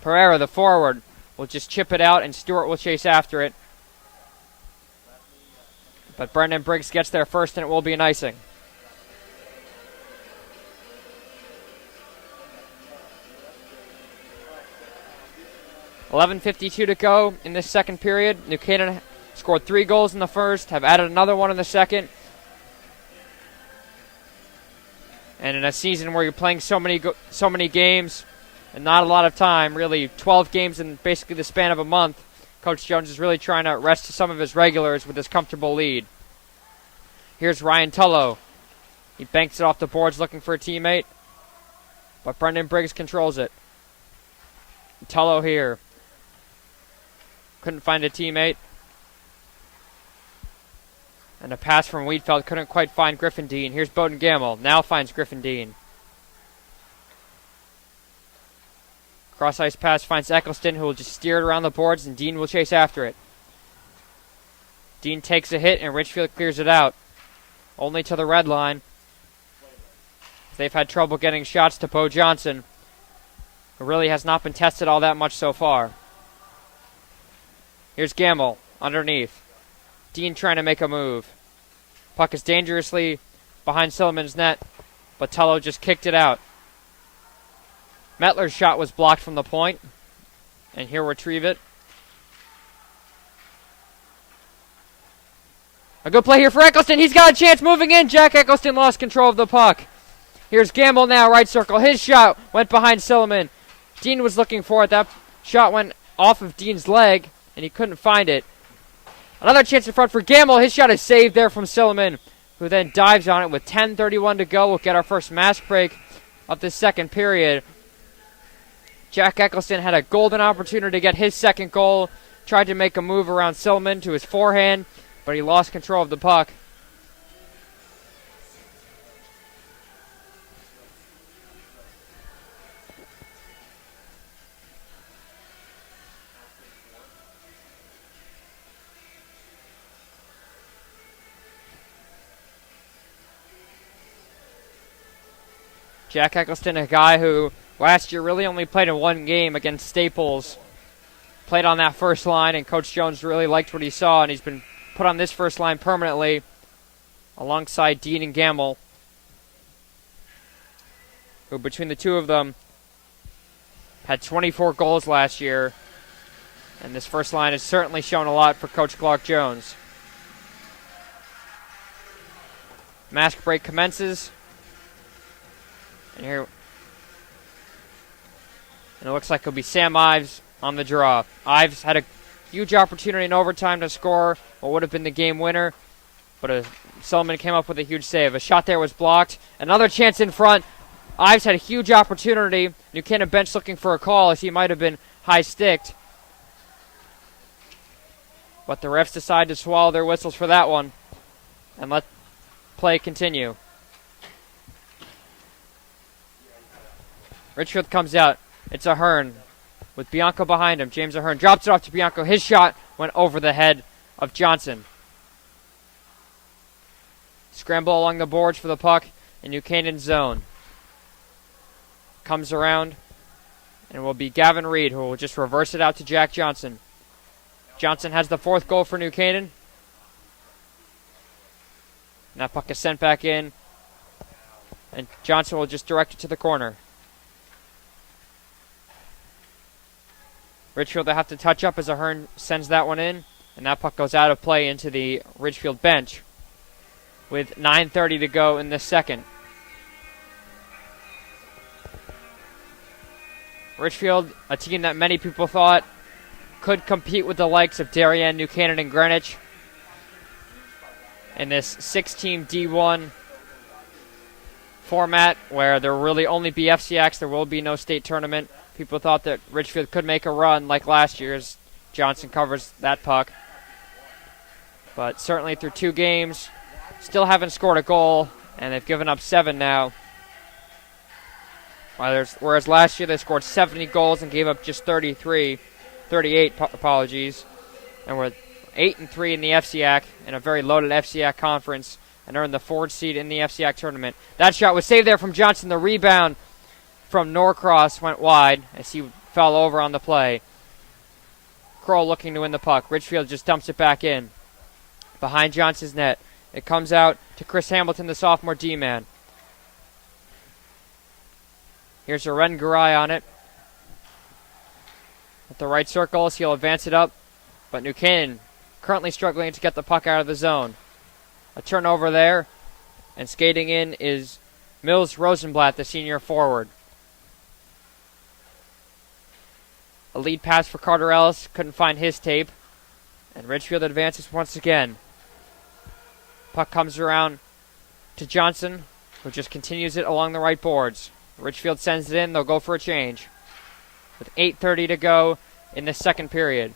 Pereira, the forward, will just chip it out, and Stewart will chase after it. But Brendan Briggs gets there first, and it will be an icing. $11:52 to go in this second period. New Canaan scored 3 goals in the first, have added another one in the second. And in a season where you're playing so many games and not a lot of time, really 12 games in basically the span of a month, Coach Jones is really trying to rest some of his regulars with this comfortable lead. Here's Ryan Tullo. He banks it off the boards looking for a teammate, but Brendan Briggs controls it. Tullo here. Couldn't find a teammate. And a pass from Wiedfeld couldn't quite find Griffin Dean. Here's Bowden Gamble. Now finds Griffin Dean. Cross-ice pass finds Eccleston, who will just steer it around the boards, and Dean will chase after it. Dean takes a hit, and Ridgefield clears it out. Only to the red line. They've had trouble getting shots to Bo Johnson, who really has not been tested all that much so far. Here's Gamble underneath. Dean trying to make a move. Puck is dangerously behind Silliman's net, but Tullo just kicked it out. Mettler's shot was blocked from the point, and he'll retrieve it. A good play here for Eccleston. He's got a chance moving in. Jack Eccleston lost control of the puck. Here's Gamble now, right circle. His shot went behind Silliman. Dean was looking for it. That shot went off of Dean's leg, and he couldn't find it. Another chance in front for Gamble. His shot is saved there from Silliman, who then dives on it with 10:31 to go. We'll get our first mass break of this second period. Jack Eccleston had a golden opportunity to get his second goal. Tried to make a move around Silliman to his forehand, but he lost control of the puck. Jack Eccleston, a guy who last year really only played in one game against Staples. Played on that first line, and Coach Jones really liked what he saw, and he's been put on this first line permanently alongside Dean and Gamble. who between the two of them had 24 goals last year. And this first line has certainly shown a lot for Coach Clark Jones. Mask break commences. And it looks like it'll be Sam Ives on the draw. Ives had a huge opportunity in overtime to score what would have been the game winner, but Sullivan came up with a huge save. A shot there was blocked. Another chance in front. Ives had a huge opportunity. New Canaan bench looking for a call as he might have been high-sticked. But the refs decide to swallow their whistles for that one and let play continue. Ridgefield comes out. It's Ahern with Bianco behind him. James Ahern drops it off to Bianco. His shot went over the head of Johnson. Scramble along the boards for the puck in New Canaan's zone. Comes around, and it will be Gavin Reed who will just reverse it out to Jack Johnson. Johnson has the fourth goal for New Canaan. And that puck is sent back in, and Johnson will just direct it to the corner. Ridgefield will have to touch up as Ahern sends that one in, and that puck goes out of play into the Ridgefield bench with 9:30 to go in the second. Ridgefield, a team that many people thought could compete with the likes of Darien, New Canaan, and Greenwich in this 6-team D1 format where there will really only be FCIACs, there will be no state tournament. People thought that Ridgefield could make a run like last year's. Johnson covers that puck. But certainly through 2 games, still haven't scored a goal, and they've given up 7 now. Whereas last year they scored 70 goals and gave up just 38, apologies. And were 8-3 in the FCIAC, in a very loaded FCIAC conference, and earned the 4th seed in the FCIAC tournament. That shot was saved there from Johnson. The rebound from Norcross went wide as he fell over on the play. Kroll looking to win the puck. Ridgefield just dumps it back in. Behind Johnson's net. It comes out to Chris Hamilton, the sophomore D-man. Here's a Ren Garay on it. At the right circles, he'll advance it up. But New Canaan currently struggling to get the puck out of the zone. A turnover there. And skating in is Mills Rosenblatt, the senior forward. A lead pass for Carter Ellis. Couldn't find his tape. And Ridgefield advances once again. Puck comes around to Johnson, who just continues it along the right boards. Ridgefield sends it in. They'll go for a change with 8:30 to go in the second period.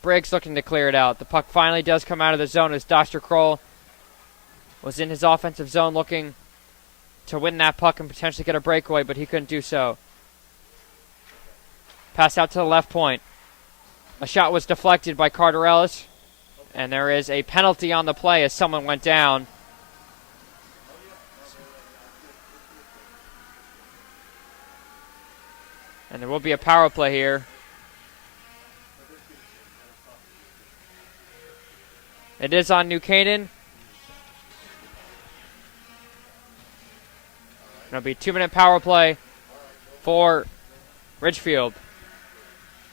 Briggs looking to clear it out. The puck finally does come out of the zone as Dr. Kroll was in his offensive zone looking to win that puck and potentially get a breakaway, but he couldn't do so. Pass out to the left point. A shot was deflected by Carter Ellis, and there is a penalty on the play as someone went down. And there will be a power play here. It is on New Canaan. It'll be a 2-minute power play for Ridgefield.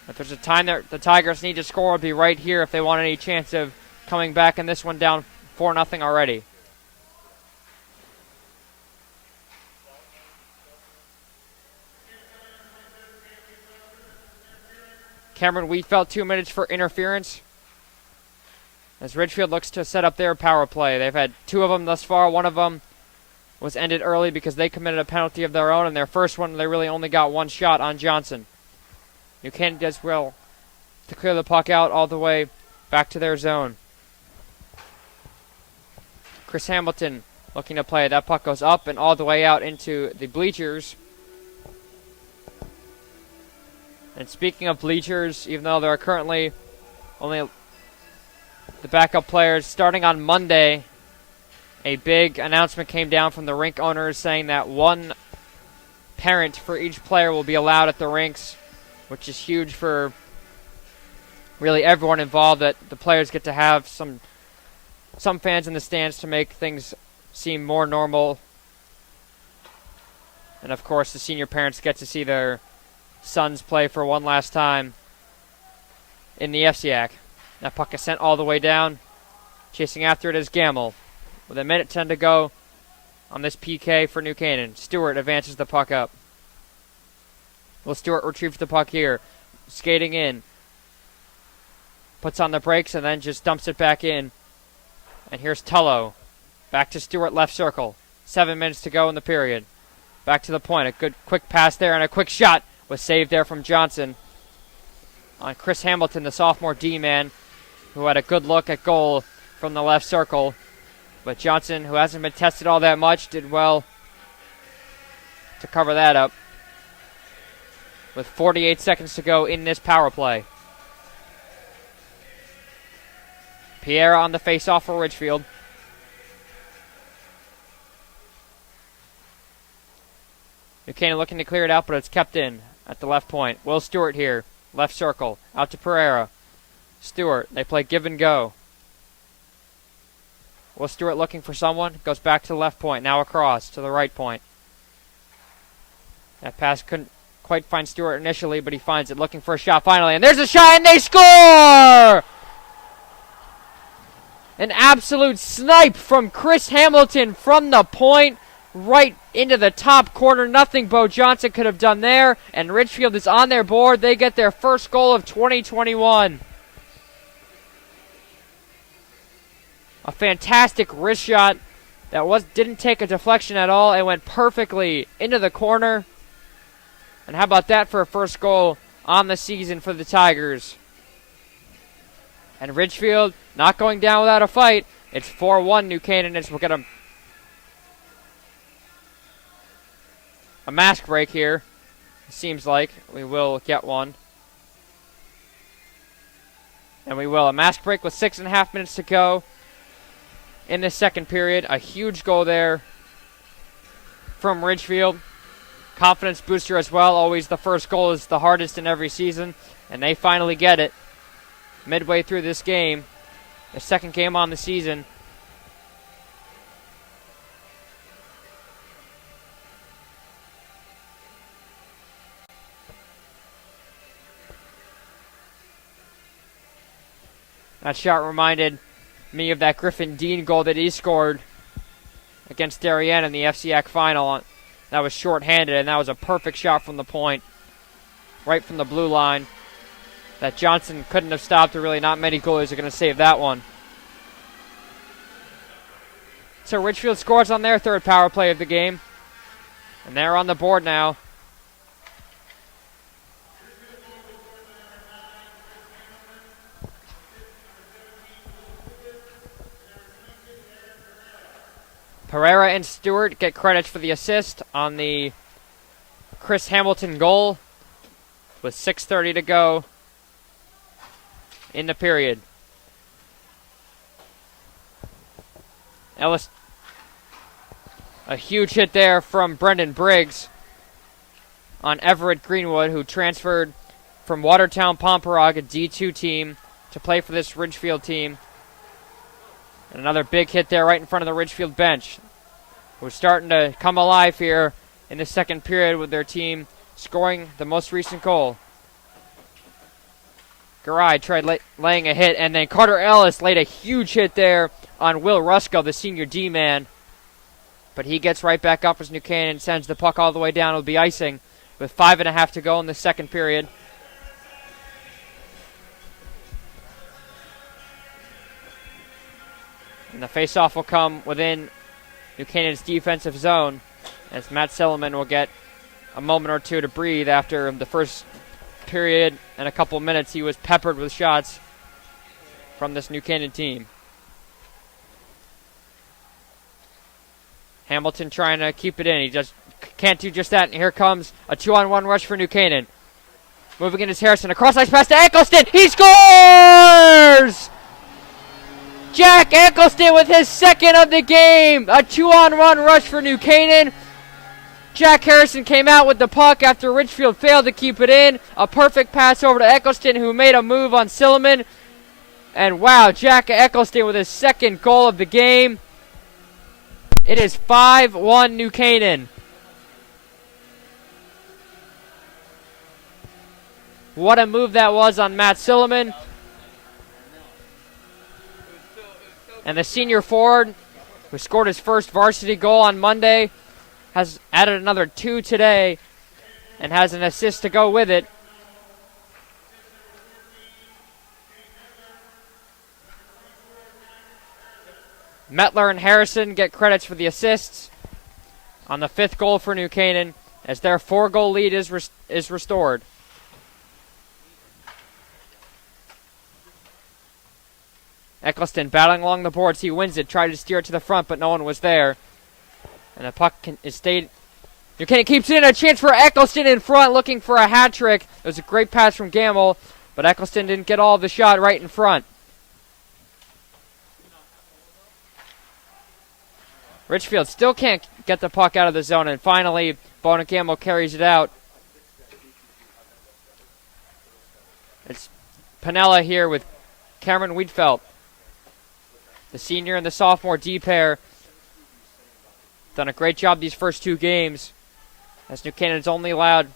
If there's a time that the Tigers need to score, it'll be right here if they want any chance of coming back in this one down 4-0 already. Cameron Wheatfeld 2 minutes for interference as Ridgefield looks to set up their power play. They've had 2 of them thus far. One of them was ended early because they committed a penalty of their own. In their first one, they really only got 1 shot on Johnson. New Canaan does well to clear the puck out all the way back to their zone. Chris Hamilton looking to play. That puck goes up and all the way out into the bleachers. And speaking of bleachers, even though there are currently only the backup players, starting on Monday, a big announcement came down from the rink owners saying that 1 parent for each player will be allowed at the rinks, which is huge for really everyone involved, that the players get to have some fans in the stands to make things seem more normal. And of course, the senior parents get to see their sons play for one last time in the FCIAC. That puck is sent all the way down. Chasing after it is Gamble. With a minute 10 to go on this PK for New Canaan. Stewart advances the puck up. Will Stewart retrieve the puck here? Skating in. Puts on the brakes and then just dumps it back in. And here's Tullo. Back to Stewart, left circle. 7 minutes to go in the period. Back to the point. A good quick pass there and a quick shot was saved there from Johnson. On Chris Hamilton, the sophomore D-man, who had a good look at goal from the left circle. But Johnson, who hasn't been tested all that much, did well to cover that up. With 48 seconds to go in this power play. Pierre on the face-off for Ridgefield. New Canaan looking to clear it out, but it's kept in at the left point. Will Stewart here, left circle, out to Pereira. Stewart, they play give and go. Will Stewart looking for someone, goes back to the left point, now across to the right point. That pass couldn't quite find Stewart initially, but he finds it, looking for a shot finally, and there's a shot, and they score! An absolute snipe from Chris Hamilton from the point, right into the top corner. Nothing Bo Johnson could have done there, and Ridgefield is on their board. They get their first goal of 2021. A fantastic wrist shot that didn't take a deflection at all. It went perfectly into the corner. And how about that for a first goal on the season for the Tigers? And Ridgefield not going down without a fight. It's 4-1 New Canaan. We'll get a mask break here. It seems like we will get one. And we will. A mask break with 6.5 minutes to go in the second period. A huge goal there from Ridgefield. Confidence booster as well. Always the first goal is the hardest in every season. And they finally get it midway through this game. The second game on the season. That shot reminded me of that Griffin Dean goal that he scored against Darien in the FCIAC final. That was shorthanded, and that was a perfect shot from the point, right from the blue line, that Johnson couldn't have stopped, or really not many goalies are going to save that one. So Ridgefield scores on their third power play of the game, and they're on the board now. Pereira and Stewart get credit for the assist on the Chris Hamilton goal with 6:30 to go in the period. Ellis, a huge hit there from Brendan Briggs on Everett Greenwood, who transferred from Watertown Pomperaug, a D2 team, to play for this Ridgefield team. And another big hit there right in front of the Ridgefield bench. We're starting to come alive here in the second period with their team scoring the most recent goal. Garay tried laying a hit, and then Carter Ellis laid a huge hit there on Will Rusko, the senior D-man. But he gets right back up as New Canaan sends the puck all the way down. It'll be icing with 5.5 to go in the second period. And the faceoff will come within New Canaan's defensive zone, as Matt Silliman will get a moment or two to breathe after the first period and a couple minutes. He was peppered with shots from this New Canaan team. Hamilton trying to keep it in. He just can't do just that. And here comes a 2-on-1 rush for New Canaan. Moving in is Harrison. A cross-ice pass to Eccleston. He scores! Jack Eccleston with his second of the game. A 2-on-1 rush for New Canaan. Jack Harrison came out with the puck after Ridgefield failed to keep it in. A perfect pass over to Eccleston, who made a move on Silliman. And wow, Jack Eccleston with his second goal of the game. It is 5-1 New Canaan. What a move that was on Matt Silliman. And the senior forward, who scored his first varsity goal on Monday, has added another 2 today and has an assist to go with it. Metler and Harrison get credits for the assists on the 5th goal for New Canaan as their 4-goal lead is restored. Eccleston battling along the boards. He wins it, tried to steer it to the front, but no one was there. And the puck is stayed. New Canaan keeps it in. A chance for Eccleston in front, looking for a hat trick. It was a great pass from Gamble, but Eccleston didn't get all of the shot right in front. Ridgefield still can't get the puck out of the zone, and finally, Bona Gamble carries it out. It's Pinella here with Cameron Wiedfeldt. The senior and the sophomore D pair done a great job these first 2 games, as New Canaan's only allowed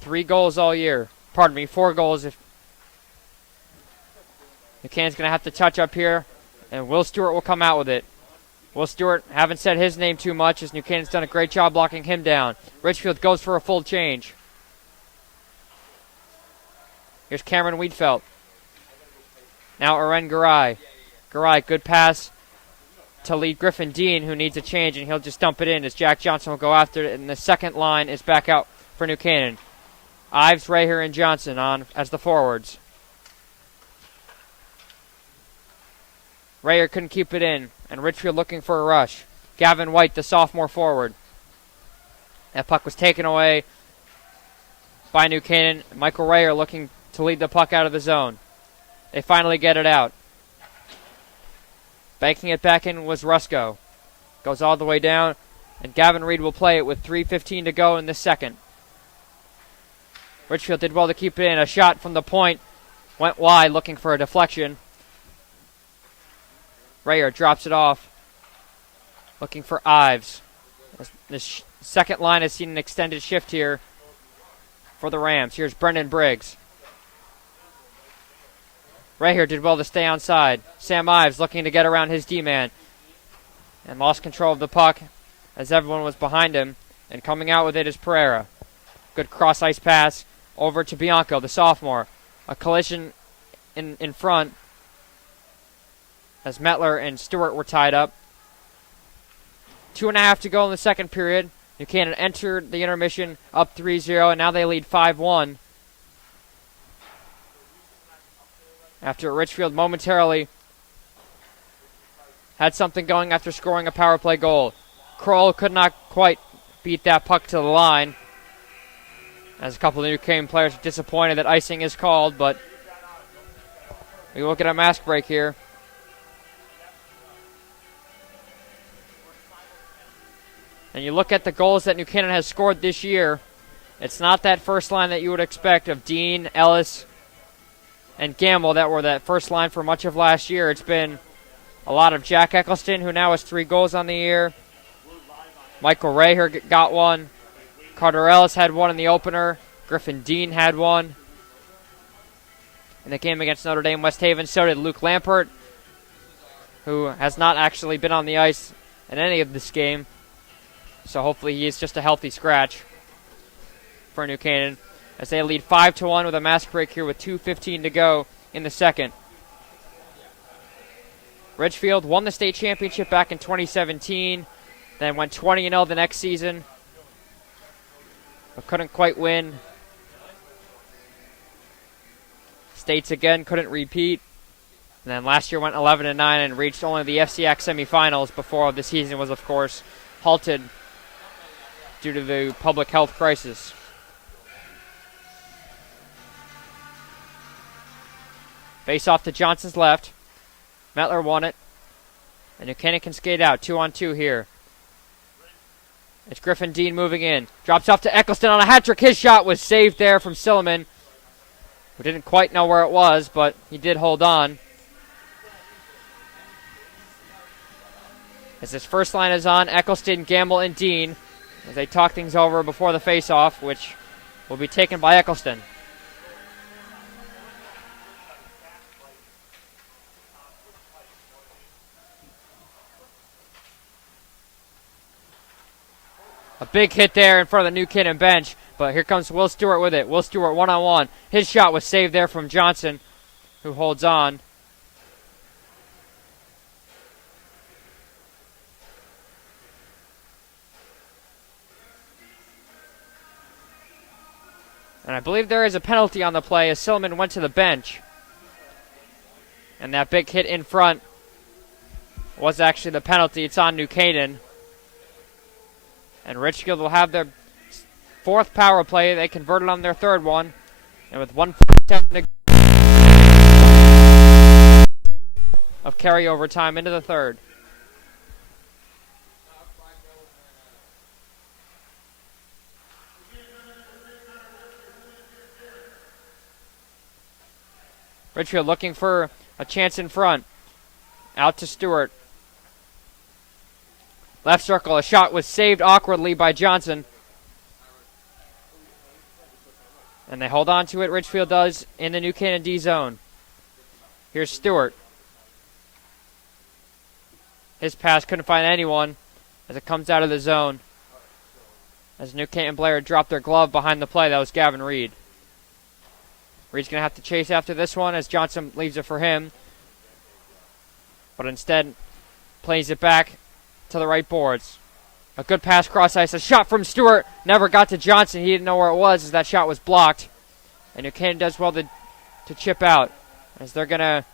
3 goals all year. Pardon me, 4 goals. If New Canaan's going to have to touch up here, and Will Stewart will come out with it. Will Stewart, haven't said his name too much, as New Canaan's done a great job blocking him down. Ridgefield goes for a full change. Here's Cameron Wiedfeldt. Now Aren Garay. Garay, good pass to lead Griffin Dean, who needs a change, and he'll just dump it in as Jack Johnson will go after it, and the second line is back out for New Canaan. Ives, Raher, and Johnson on as the forwards. Raher couldn't keep it in, and Ridgefield looking for a rush. Gavin White, the sophomore forward. That puck was taken away by New Canaan. Michael Raher looking to lead the puck out of the zone. They finally get it out. Banking it back in was Rusko. Goes all the way down, and Gavin Reed will play it with 3:15 to go in the second. Ridgefield did well to keep it in. A shot from the point went wide, looking for a deflection. Rayer drops it off, looking for Ives. The second line has seen an extended shift here for the Rams. Here's Brendan Briggs. Raher did well to stay onside. Sam Ives looking to get around his D-man and lost control of the puck as everyone was behind him. And coming out with it is Pereira. Good cross-ice pass over to Bianco, the sophomore. A collision in front as Metler and Stewart were tied up. 2.5 to go in the second period. New Canaan entered the intermission up 3-0, and now they lead 5-1. After Ridgefield momentarily had something going after scoring a power play goal. Kroll could not quite beat that puck to the line, as a couple of New Canaan players are disappointed that icing is called, but we will get a mask break here. And you look at the goals that New Canaan has scored this year, it's not that first line that you would expect of Dean, Ellis, and Gamble that were that first line for much of last year. It's been a lot of Jack Eccleston, who now has 3 goals on the year. Michael Raher got one. Carter Ellis had one in the opener. Griffin Dean had one in the game against Notre Dame West Haven. So did Luke Lampert, who has not actually been on the ice in any of this game. So hopefully he is just a healthy scratch for New Canaan, as they lead 5-1 with a mask break here with 2:15 to go in the second. Ridgefield won the state championship back in 2017, then went 20-0 the next season, but couldn't quite win. States again couldn't repeat, and then last year went 11-9 and reached only the FCIAC Semifinals before the season was, of course, halted due to the public health crisis. Face off to Johnson's left. Metler won it. And New Canaan can skate out. 2-on-2 here. It's Griffin Dean moving in. Drops off to Eccleston on a hat trick. His shot was saved there from Silliman, who didn't quite know where it was, but he did hold on. As this first line is on, Eccleston, Gamble, and Dean as they talk things over before the face-off, which will be taken by Eccleston. A big hit there in front of the New Canaan bench, but here comes Will Stewart with it. Will Stewart one-on-one. His shot was saved there from Johnson, who holds on. And I believe there is a penalty on the play as Silliman went to the bench. And that big hit in front was actually the penalty. It's on New Canaan. And Ridgefield will have their fourth power play. They converted on their third one. And with 1:47 to go of carryover time into the third. Ridgefield looking for a chance in front. Out to Stewart. Left circle, a shot was saved awkwardly by Johnson. And they hold on to it, Ridgefield does, in the New Canaan D zone. Here's Stewart. His pass couldn't find anyone as it comes out of the zone. As New Canaan Blair dropped their glove behind the play, that was Gavin Reed. Reed's going to have to chase after this one as Johnson leaves it for him. But instead, plays it back to the right boards. A good pass cross ice. A shot from Stewart. Never got to Johnson. He didn't know where it was as that shot was blocked. And New Canaan does well to chip out as they're going to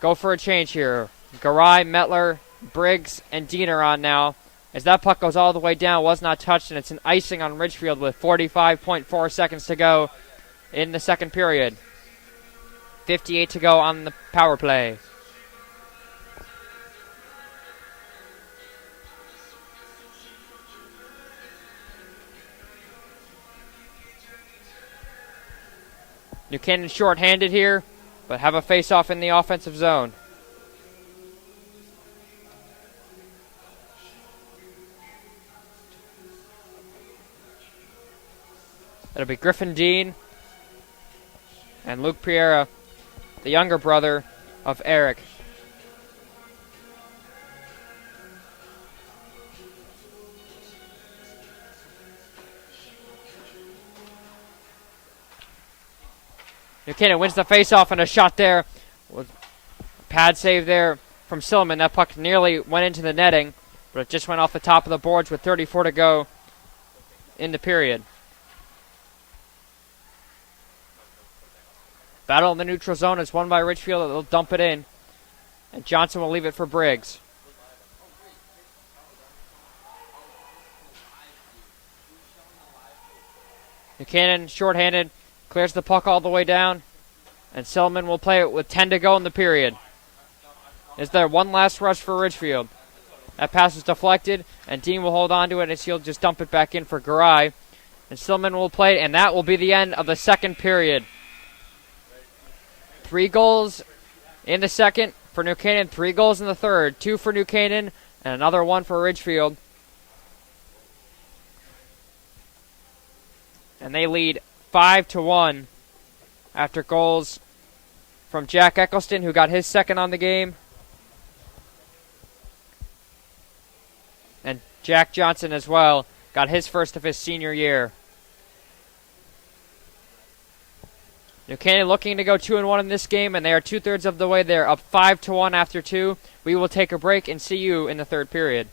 go for a change here. Garay, Metler, Briggs, and Dean are on now. As that puck goes all the way down, was not touched, and it's an icing on Ridgefield with 45.4 seconds to go in the second period. 58 to go on the power play. New Canaan short-handed here, but have a face-off in the offensive zone. It'll be Griffin Dean and Luke Piera, the younger brother of Eric. New Canaan wins the faceoff and a shot there with a pad save there from Silliman. That puck nearly went into the netting, but it just went off the top of the boards with 34 to go in the period. Battle in the neutral zone is won by Ridgefield. They'll dump it in, and Johnson will leave it for Briggs. New Canaan shorthanded, clears the puck all the way down, and Silliman will play it with 10 to go in the period. Is there one last rush for Ridgefield? That pass is deflected, and Dean will hold on to it as he'll just dump it back in for Garay. And Silliman will play it, and that will be the end of the second period. 3 goals in the second for New Canaan, 3 goals in the third. 2 for New Canaan, and another 1 for Ridgefield. And they lead 5-1 after goals from Jack Eccleston, who got his second on the game, and Jack Johnson as well got his first of his senior year. New Canaan looking to go 2-1 in this game, and they are 2/3 of the way there, up 5-1 after 2. We will take a break and see you in the third period.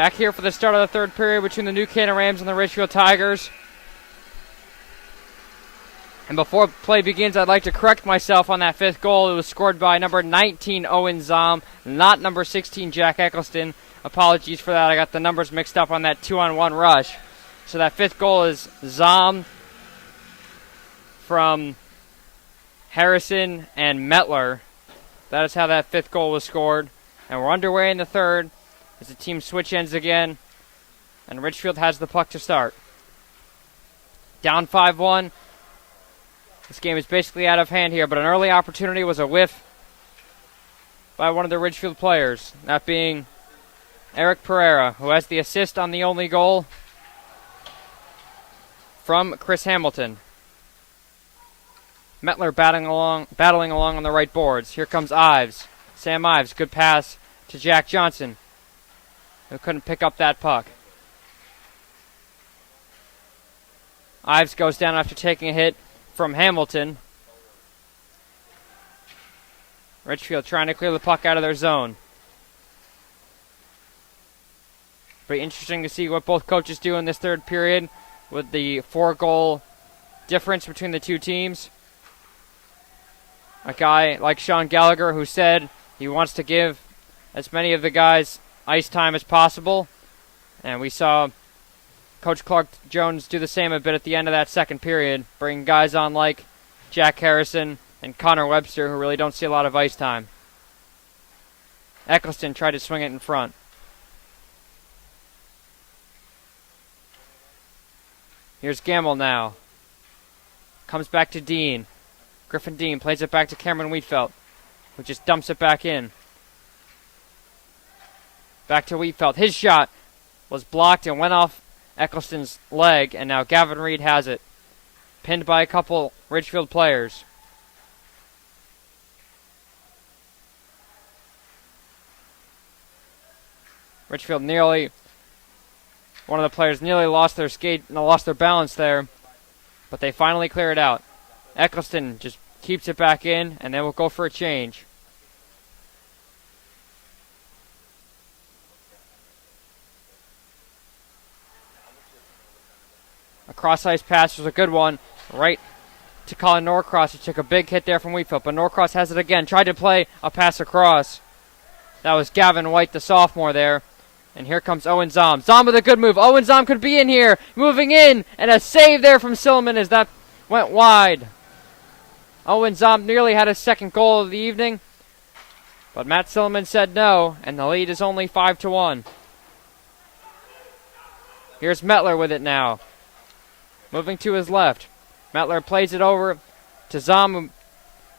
Back here for the start of the third period between the New Canaan Rams and the Ridgefield Tigers. And before play begins, I'd like to correct myself on that fifth goal. It was scored by number 19, Owen Zom, not number 16, Jack Eccleston. Apologies for that. I got the numbers mixed up on that 2-on-1 rush. So that fifth goal is Zom from Harrison and Metler. That is how that fifth goal was scored. And we're underway in the third as the team switch ends again. And Ridgefield has the puck to start. Down 5-1. This game is basically out of hand here, but an early opportunity was a whiff by one of the Ridgefield players, that being Eric Pereira, who has the assist on the only goal from Chris Hamilton. Metler battling along on the right boards. Here comes Ives. Sam Ives, good pass to Jack Johnson, who couldn't pick up that puck. Ives goes down after taking a hit from Hamilton. Ridgefield trying to clear the puck out of their zone. Pretty interesting to see what both coaches do in this third period with the 4-goal difference between the two teams. A guy like Sean Gallagher who said he wants to give as many of the guys ice time as possible. And we saw Coach Clark Jones do the same a bit at the end of that second period, bringing guys on like Jack Harrison and Connor Webster, who really don't see a lot of ice time. Eccleston tried to swing it in front. Here's Gamble now. Comes back to Dean. Griffin Dean plays it back to Cameron Wheatfeld, who just dumps it back in. Back to Wheatfeld. His shot was blocked and went off Eccleston's leg, and now Gavin Reed has it. Pinned by a couple Ridgefield players. Ridgefield one of the players nearly lost their skate and lost their balance there, but they finally clear it out. Eccleston just keeps it back in, and then we'll go for a change. A cross-ice pass was a good one, right to Colin Norcross, who took a big hit there from Wheatfield, but Norcross has it again. Tried to play a pass across. That was Gavin White, the sophomore there. And here comes Owen Zom. Zom with a good move. Owen Zom could be in here. Moving in. And a save there from Silliman as that went wide. Owen Zom nearly had his second goal of the evening. But Matt Silliman said no. And the lead is only 5-1. Here's Metler with it now. Moving to his left. Metler plays it over to Zom, who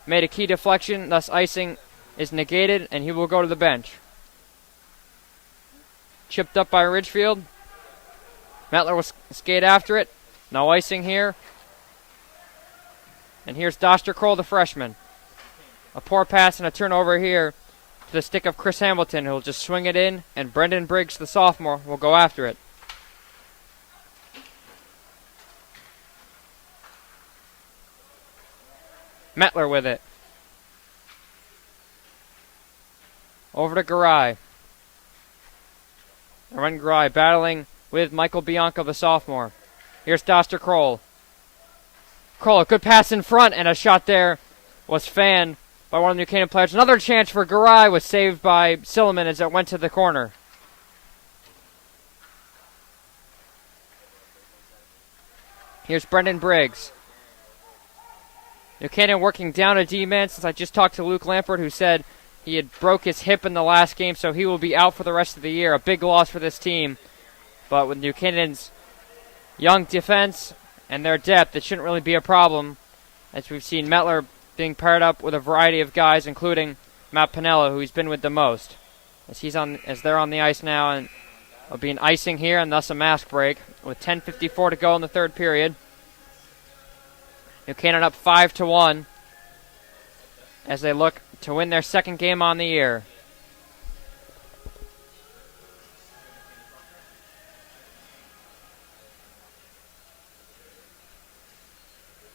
made a key deflection. Thus icing is negated. And he will go to the bench. Chipped up by Ridgefield. Metler will skate after it. No icing here. And here's Doster Kroll, the freshman. A poor pass and a turnover here to the stick of Chris Hamilton, who will just swing it in, and Brendan Briggs, the sophomore, will go after it. Metler with it. Over to Garay. Aaron Garay battling with Michael Bianco, the sophomore. Here's Doster Kroll. Kroll, a good pass in front, and a shot there was fanned by one of the New Canaan players. Another chance for Garay was saved by Silliman as it went to the corner. Here's Brendan Briggs. New Canaan working down a D-man, since I just talked to Luke Lampert, who said he had broke his hip in the last game, so he will be out for the rest of the year. A big loss for this team. But with New Canaan's young defense and their depth, it shouldn't really be a problem, as we've seen Metler being paired up with a variety of guys, including Matt Pinella, who he's been with the most. As they're on the ice now, and there'll be an icing here, and thus a mask break, with 10:54 to go in the third period. New Canaan up 5-1 as they look to win their second game on the year.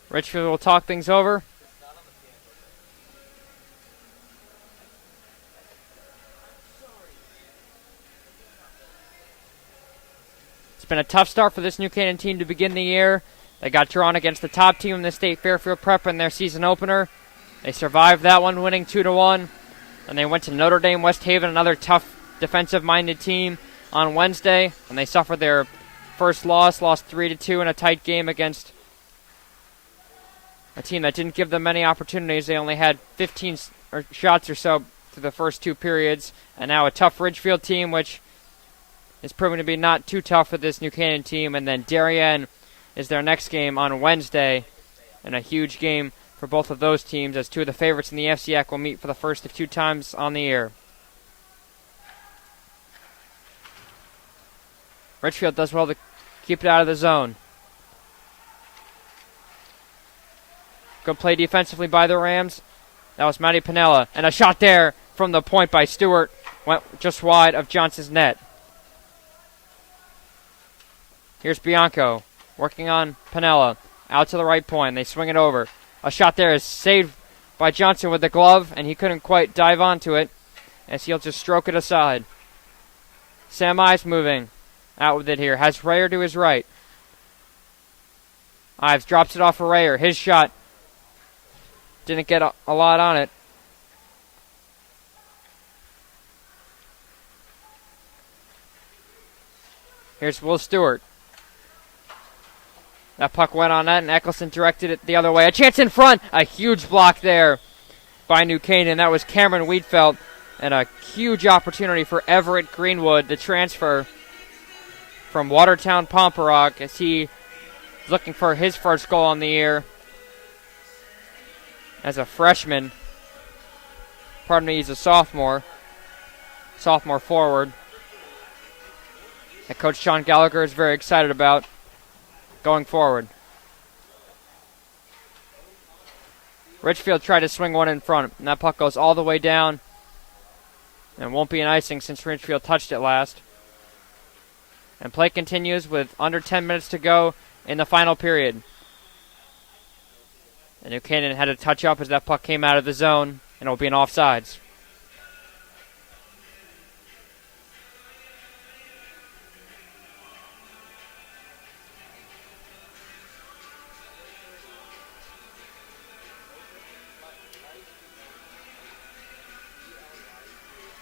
Ridgefield will talk things over. been a tough start for this New Canaan team to begin the year. They got drawn against the top team in the state Fairfield Prep in their season opener. They survived that one, winning 2-1. And they went to Notre Dame West Haven, another tough defensive-minded team, on Wednesday. And they suffered their first loss, lost 3-2 in a tight game against a team that didn't give them many opportunities. They only had 15 shots or so through the first two periods. And now a tough Ridgefield team, which is proving to be not too tough for this New Canaan team. And then Darien is their next game on Wednesday, and a huge game for both of those teams, as two of the favorites in the FCIAC will meet for the first of two times on the year. Ridgefield does well to keep it out of the zone. Good play defensively by the Rams. That was Matty Pinella, and a shot there from the point by Stewart went just wide of Johnson's net. Here's Bianco working on Pinella. Out to the right point. They swing it over. A shot there is saved by Johnson with the glove, and he couldn't quite dive onto it, as he'll just stroke it aside. Sam Ives moving out with it here. Has Rayer to his right. Ives drops it off for Rayer. His shot didn't get a lot on it. Here's Will Stewart. That puck went on net, and Eccleston directed it the other way. A chance in front. A huge block there by New Canaan. That was Cameron Wheatfeld, and a huge opportunity for Everett Greenwood, the transfer from Watertown Pomperaug, as he is looking for his first goal on the year as a freshman. Pardon me, he's a sophomore forward, that Coach Sean Gallagher is very excited about going forward. Ridgefield tried to swing one in front, and that puck goes all the way down, and won't be an icing since Ridgefield touched it last. And play continues with under 10 minutes to go in the final period. And New Canaan had to touch up as that puck came out of the zone, and it'll be an offsides.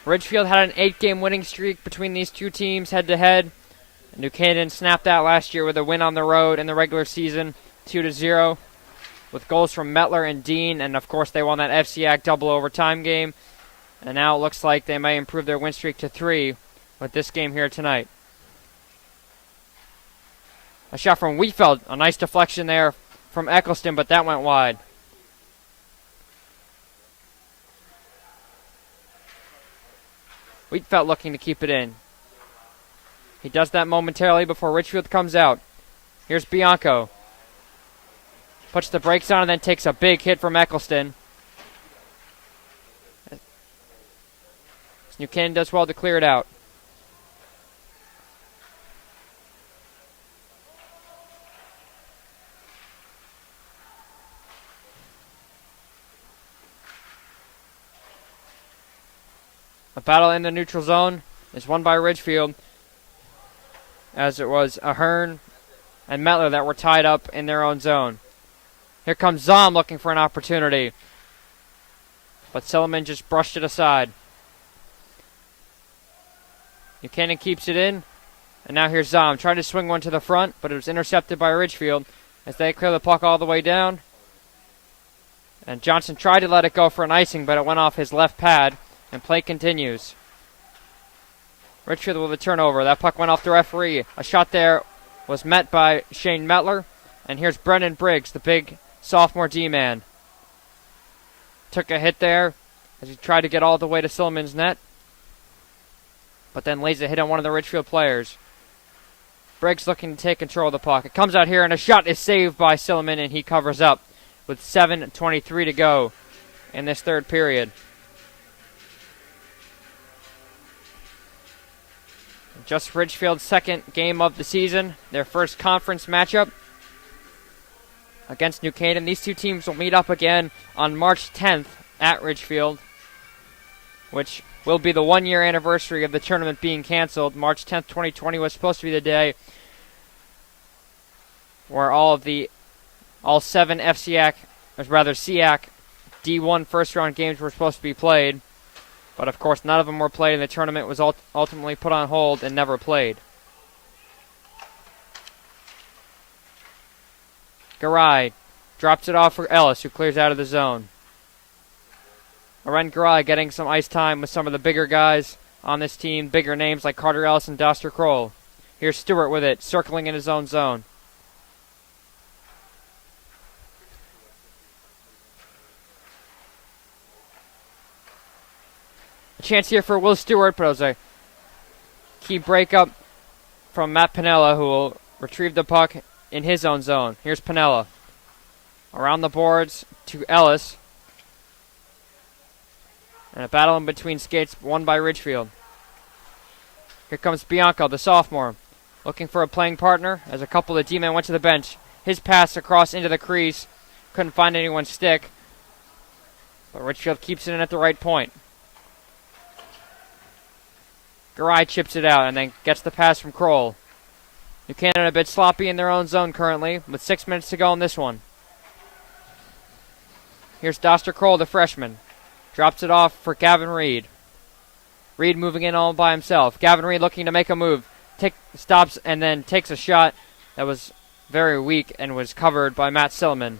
Ridgefield had an 8-game winning streak between these two teams head-to-head. New Canaan snapped that last year with a win on the road in the regular season, 2-0, with goals from Metler and Dean, and of course they won that FCIAC double overtime game. And now it looks like they may improve their win streak to 3 with this game here tonight. A shot from Wheatfeld, a nice deflection there from Eccleston, but that went wide. Wheatfeld looking to keep it in. He does that momentarily before Ridgefield comes out. Here's Bianco. Puts the brakes on and then takes a big hit from Eccleston. New Canaan does well to clear it out. A battle in the neutral zone is won by Ridgefield, as it was Ahern and Metler that were tied up in their own zone. Here comes Zom looking for an opportunity, but Silliman just brushed it aside. Buchanan keeps it in, and now here's Zom trying to swing one to the front, but it was intercepted by Ridgefield as they clear the puck all the way down. And Johnson tried to let it go for an icing, but it went off his left pad, and play continues. Ridgefield with a turnover. That puck went off the referee. A shot there was met by Shane Metler. And here's Brendan Briggs, the big sophomore D-man. Took a hit there as he tried to get all the way to Silliman's net, but then lays a hit on one of the Ridgefield players. Briggs looking to take control of the puck. It comes out here, and a shot is saved by Silliman, and he covers up with 7:23 to go in this third period. Just Ridgefield's second game of the season, their first conference matchup against New Canaan. These two teams will meet up again on March 10th at Ridgefield, which will be the one-year anniversary of the tournament being canceled. March 10th, 2020 was supposed to be the day where all 7 FCIAC, or rather SEAC D1 first round games were supposed to be played. But of course, none of them were played, and the tournament was ultimately put on hold and never played. Garay drops it off for Ellis, who clears out of the zone. Aren Garay getting some ice time with some of the bigger guys on this team, bigger names like Carter Ellis and Doster Kroll. Here's Stewart with it, circling in his own zone. A chance here for Will Stewart, but it was a key breakup from Matt Pinella, who will retrieve the puck in his own zone. Here's Pinella. Around the boards to Ellis. And a battle in between skates won by Ridgefield. Here comes Bianco, the sophomore, looking for a playing partner as a couple of D-men went to the bench. His pass across into the crease. Couldn't find anyone's stick. But Ridgefield keeps it in at the right point. Garay chips it out and then gets the pass from Kroll. Buchanan a bit sloppy in their own zone currently, with 6 minutes to go in this one. Here's Doster Kroll, the freshman. Drops it off for Gavin Reed. Reed moving in all by himself. Gavin Reed looking to make a move. Stops and then takes a shot that was very weak and was covered by Matt Silliman.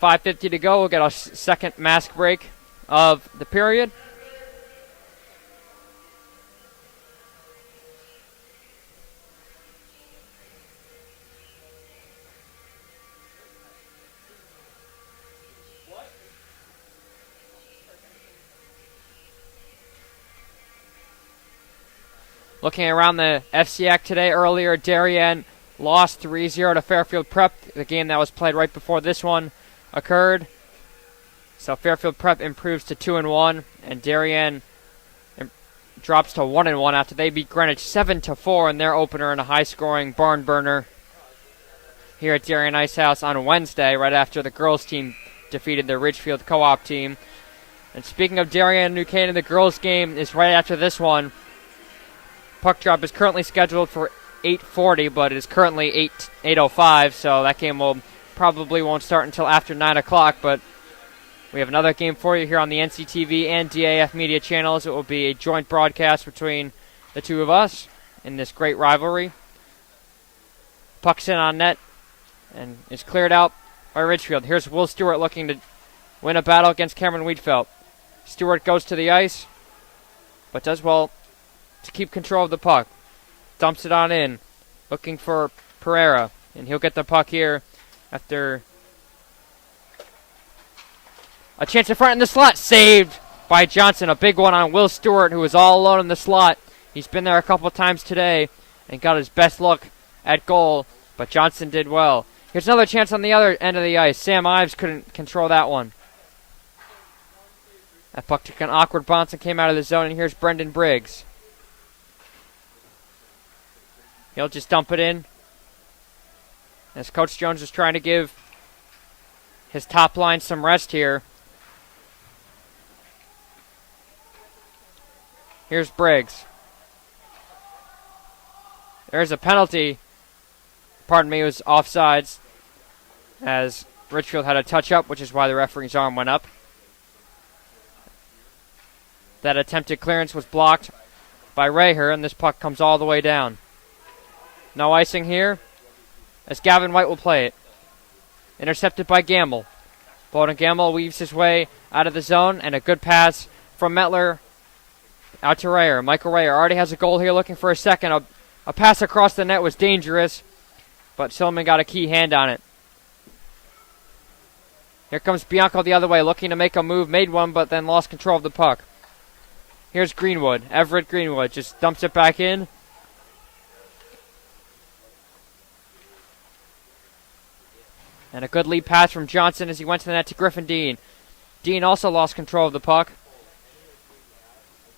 .550 to go. We'll get a second mask break of the period. Looking around the FCIAC today, earlier, Darien lost 3-0 to Fairfield Prep, the game that was played right before this one occurred. So Fairfield Prep improves to 2-1, and Darien drops to 1-1 after they beat Greenwich 7-4 in their opener in a high-scoring barn burner here at Darien Ice House on Wednesday, right after the girls' team defeated the Ridgefield co-op team. And speaking of Darien and New Canaan, the girls' game is right after this one. Puck drop is currently scheduled for 8:40, but it is currently 8:05, so that game probably won't start until after 9 o'clock. But we have another game for you here on the NCTV and DAF media channels. It will be a joint broadcast between the two of us in this great rivalry. Puck's in on net and is cleared out by Ridgefield. Here's Will Stewart looking to win a battle against Cameron Wiedfeldt. Stewart goes to the ice, but does well to keep control of the puck. Dumps it on in, looking for Pereira, and he'll get the puck here after a chance in front in the slot. Saved by Johnson. A big one on Will Stewart, who was all alone in the slot. He's been there a couple times today and got his best look at goal, but Johnson did well. Here's another chance on the other end of the ice. Sam Ives couldn't control that one. That puck took an awkward bounce and came out of the zone, and here's Brendan Briggs. He'll just dump it in, as Coach Jones is trying to give his top line some rest here. Here's Briggs. There's a penalty. Pardon me, it was offsides, as Ridgefield had a touch-up, which is why the referee's arm went up. That attempted clearance was blocked by Raher, and this puck comes all the way down. No icing here, as Gavin White will play it. Intercepted by Gamble. Bowden Gamble weaves his way out of the zone, and a good pass from Metler out to Raher. Michael Raher already has a goal here, looking for a second. A pass across the net was dangerous, but Silliman got a key hand on it. Here comes Bianco the other way, looking to make a move. Made one, but then lost control of the puck. Here's Greenwood. Everett Greenwood just dumps it back in. And a good lead pass from Johnson as he went to the net to Griffin Dean. Dean also lost control of the puck,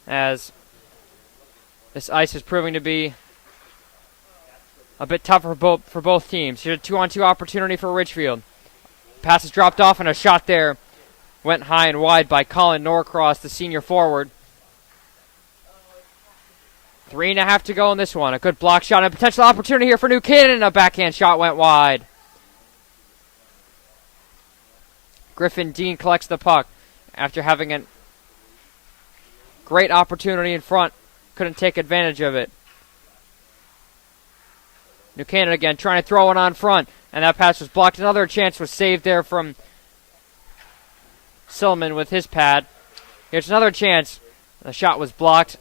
as this ice is proving to be a bit tougher for both teams. Here's a 2-on-2 opportunity for Ridgefield. Pass is dropped off, and a shot there went high and wide by Colin Norcross, the senior forward. 3.5 to go in this one. A good block shot and a potential opportunity here for New Canaan. A backhand shot went wide. Griffin Dean collects the puck after having a great opportunity in front. Couldn't take advantage of it. New Canaan again trying to throw it on front. And that pass was blocked. Another chance was saved there from Silman with his pad. Here's another chance. The shot was blocked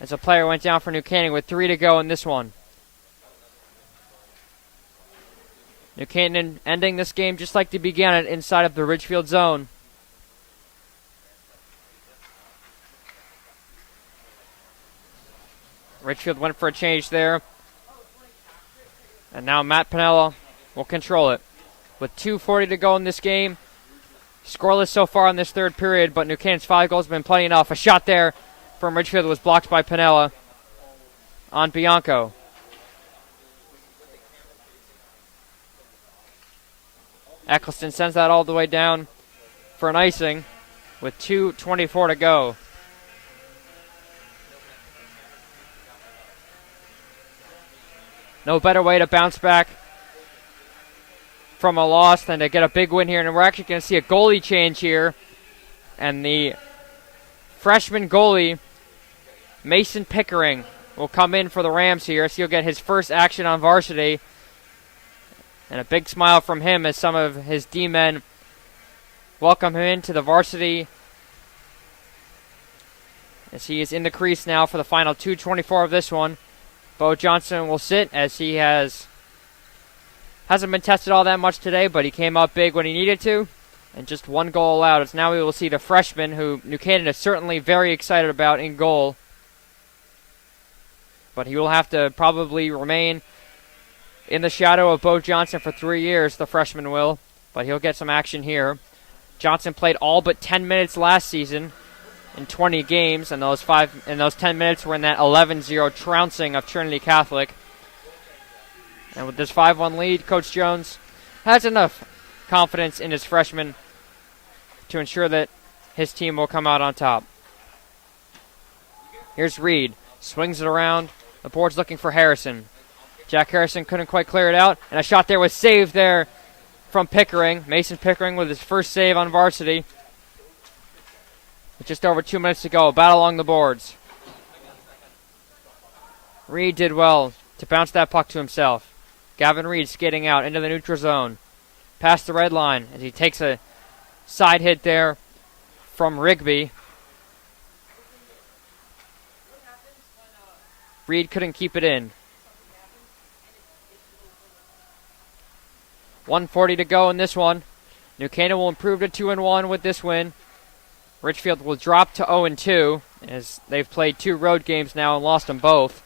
as a player went down for New Canaan with 3 to go in this one. New Canaan ending this game just like they began it, inside of the Ridgefield zone. Ridgefield went for a change there. And now Matt Piniella will control it. With 2:40 to go in this game. Scoreless so far in this third period, but New Canaan's 5 goals have been plenty enough. A shot there from Ridgefield was blocked by Piniella on Bianco. Eccleston sends that all the way down for an icing with 2:24 to go. No better way to bounce back from a loss than to get a big win here. And we're actually going to see a goalie change here. And the freshman goalie, Mason Pickering, will come in for the Rams here. So he'll get his first action on varsity. And a big smile from him as some of his D-men welcome him into the varsity. As he is in the crease now for the final 2:24 of this one. Bo Johnson will sit as he hasn't been tested all that much today, but he came up big when he needed to. And just 1 goal allowed. As now we will see the freshman, who New Canaan is certainly very excited about, in goal. But he will have to probably remain in the shadow of Bo Johnson for 3 years, the freshman will. But he'll get some action here. Johnson played all but 10 minutes last season in 20 games, and those 10 minutes were in that 11-0 trouncing of Trinity Catholic. And with this 5-1 lead, Coach Jones has enough confidence in his freshmen to ensure that his team will come out on top. Here's Reed. Swings it around. The board's looking for Harrison. Jack Harrison couldn't quite clear it out, and a shot there was saved there from Pickering. Mason Pickering with his first save on varsity. With just over 2 minutes to go. Battle along the boards. Reed did well to bounce that puck to himself. Gavin Reed skating out into the neutral zone. Past the red line as he takes a side hit there from Rigby. Reed couldn't keep it in. 1:40 to go in this one. New Canaan will improve to 2-1 with this win. Ridgefield will drop to 0-2 as they've played 2 road games now and lost them both.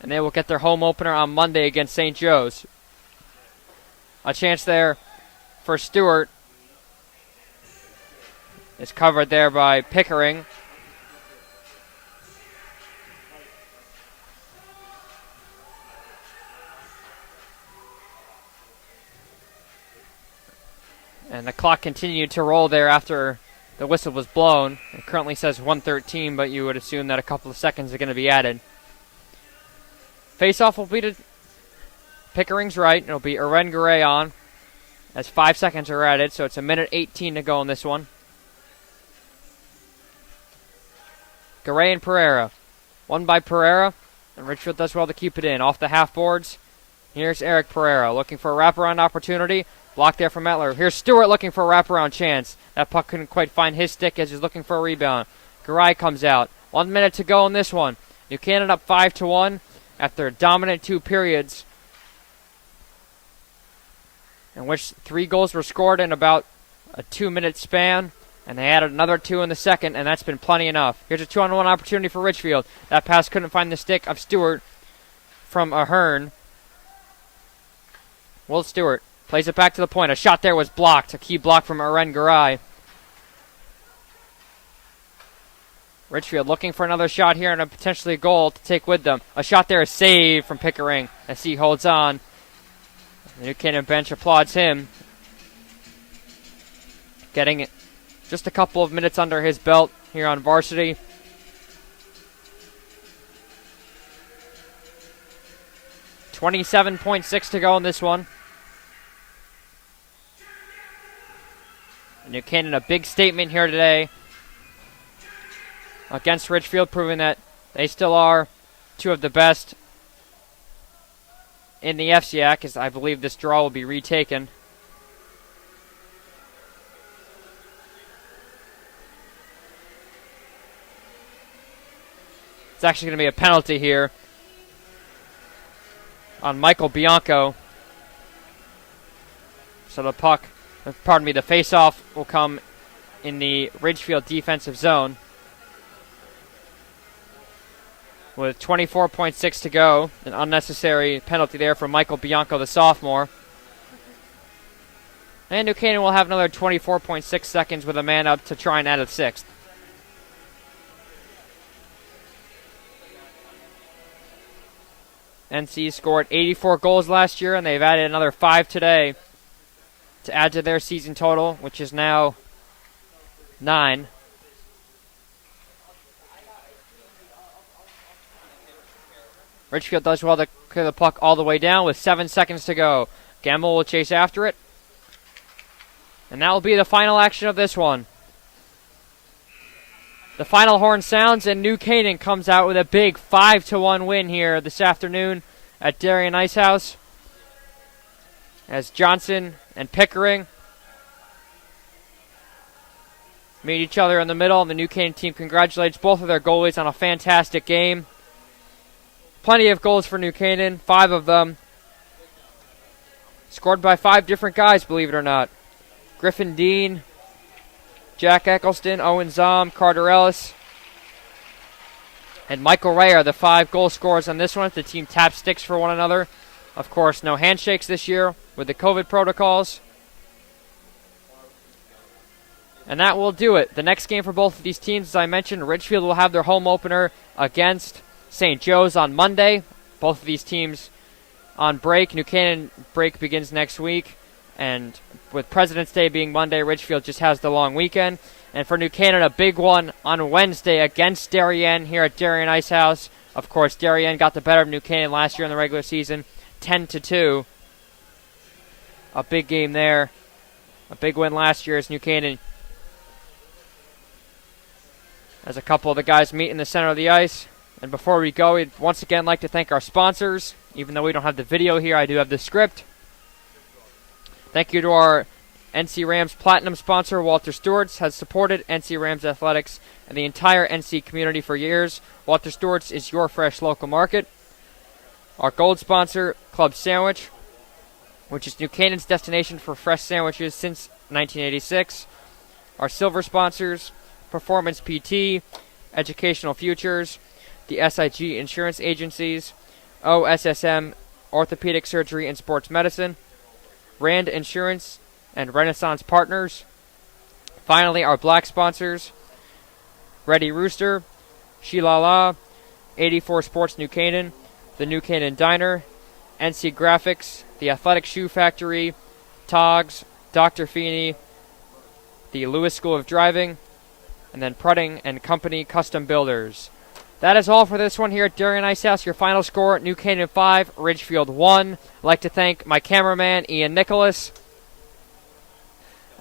And they will get their home opener on Monday against St. Joe's. A chance there for Stewart is covered there by Pickering. And the clock continued to roll there after the whistle was blown. It currently says 1:13, but you would assume that a couple of seconds are going to be added. Face-off will be to Pickering's right. It'll be Eren Garay on as 5 seconds are added, so it's 1:18 to go in this one. Garay and Pereira. Won by Pereira, and Ridgefield does well to keep it in. Off the half boards, here's Eric Pereira looking for a wraparound opportunity. Blocked there from Metler. Here's Stewart looking for a wraparound chance. That puck couldn't quite find his stick as he's looking for a rebound. Garay comes out. 1 minute to go in this one. New Canaan up 5-1 after a dominant 2 periods, in which 3 goals were scored in about a 2-minute span, and they added another 2 in the second, and that's been plenty enough. Here's a 2-on-1 opportunity for Ridgefield. That pass couldn't find the stick of Stewart from Ahern. Will Stewart plays it back to the point. A shot there was blocked. A key block from Eren Garay. Ridgefield looking for another shot here and a potentially goal to take with them. A shot there is saved from Pickering as he holds on. The New Canaan bench applauds him. Getting it just a couple of minutes under his belt here on varsity. 27.6 to go in this one. New Canaan, a big statement here today against Ridgefield, proving that they still are two of the best in the FCIAC, as I believe this draw will be retaken. It's actually going to be a penalty here on Michael Bianco. So the the face-off will come in the Ridgefield defensive zone. With 24.6 to go, an unnecessary penalty there from Michael Bianco, the sophomore. And New Canaan will have another 24.6 seconds with a man up to try and add a sixth. NC scored 84 goals last year, and they've added another 5 today to add to their season total, which is now 9. Ridgefield does well to clear the puck all the way down with 7 seconds to go. Gamble will chase after it. And that will be the final action of this one. The final horn sounds, and New Canaan comes out with a big 5-1 win here this afternoon at Darien Ice House, as Johnson and Pickering meet each other in the middle, and the New Canaan team congratulates both of their goalies on a fantastic game. Plenty of goals for New Canaan, 5 of them scored by 5 different guys, believe it or not. Griffin Dean, Jack Eccleston, Owen Zom, Carter Ellis, and Michael Ray are the 5 goal scorers on this one. The team tapped sticks for one another. Of course, no handshakes this year with the COVID protocols. And that will do it. The next game for both of these teams, as I mentioned, Ridgefield will have their home opener against St. Joe's on Monday. Both of these teams on break. New Canaan break begins next week, and with President's Day being Monday, Ridgefield just has the long weekend. And for New Canaan, a big one on Wednesday against Darien here at Darien Ice House. Of course, Darien got the better of New Canaan last year in the regular season, 10-2. A big game there. A big win last year as New Canaan, as a couple of the guys meet in the center of the ice. And before we go, we'd once again like to thank our sponsors. Even though we don't have the video here, I do have the script. Thank you to our NC Rams Platinum sponsor, Walter Stewart's, has supported NC Rams athletics and the entire NC community for years. Walter Stewart's is your fresh local market. Our gold sponsor, Club Sandwich, which is New Canaan's destination for fresh sandwiches since 1986. Our silver sponsors, Performance PT, Educational Futures, the SIG Insurance Agencies, OSSM Orthopedic Surgery and Sports Medicine, Rand Insurance, and Renaissance Partners. Finally, our black sponsors, Ready Rooster, Shilala, 84 Sports New Canaan, the New Canaan Diner, NC Graphics, the Athletic Shoe Factory, Togs, Dr. Feeney, the Lewis School of Driving, and then Prutting and Company Custom Builders. That is all for this one here at Darien Ice House. Your final score, New Canaan 5, Ridgefield 1. I'd like to thank my cameraman, Ian Nicholas,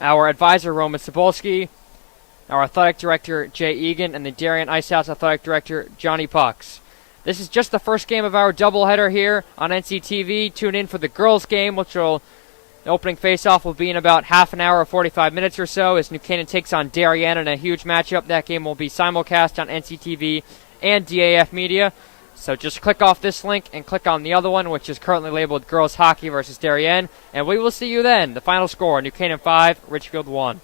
our advisor, Roman Cebulski, our athletic director, Jay Egan, and the Darien Ice House athletic director, Johnny Pucks. This is just the first game of our doubleheader here on NCTV. Tune in for the girls' game, which will, the opening face-off will be in about half an hour or 45 minutes or so as New Canaan takes on Darien in a huge matchup. That game will be simulcast on NCTV and DAF Media. So just click off this link and click on the other one, which is currently labeled Girls Hockey versus Darien. And we will see you then. The final score, New Canaan 5, Ridgefield 1.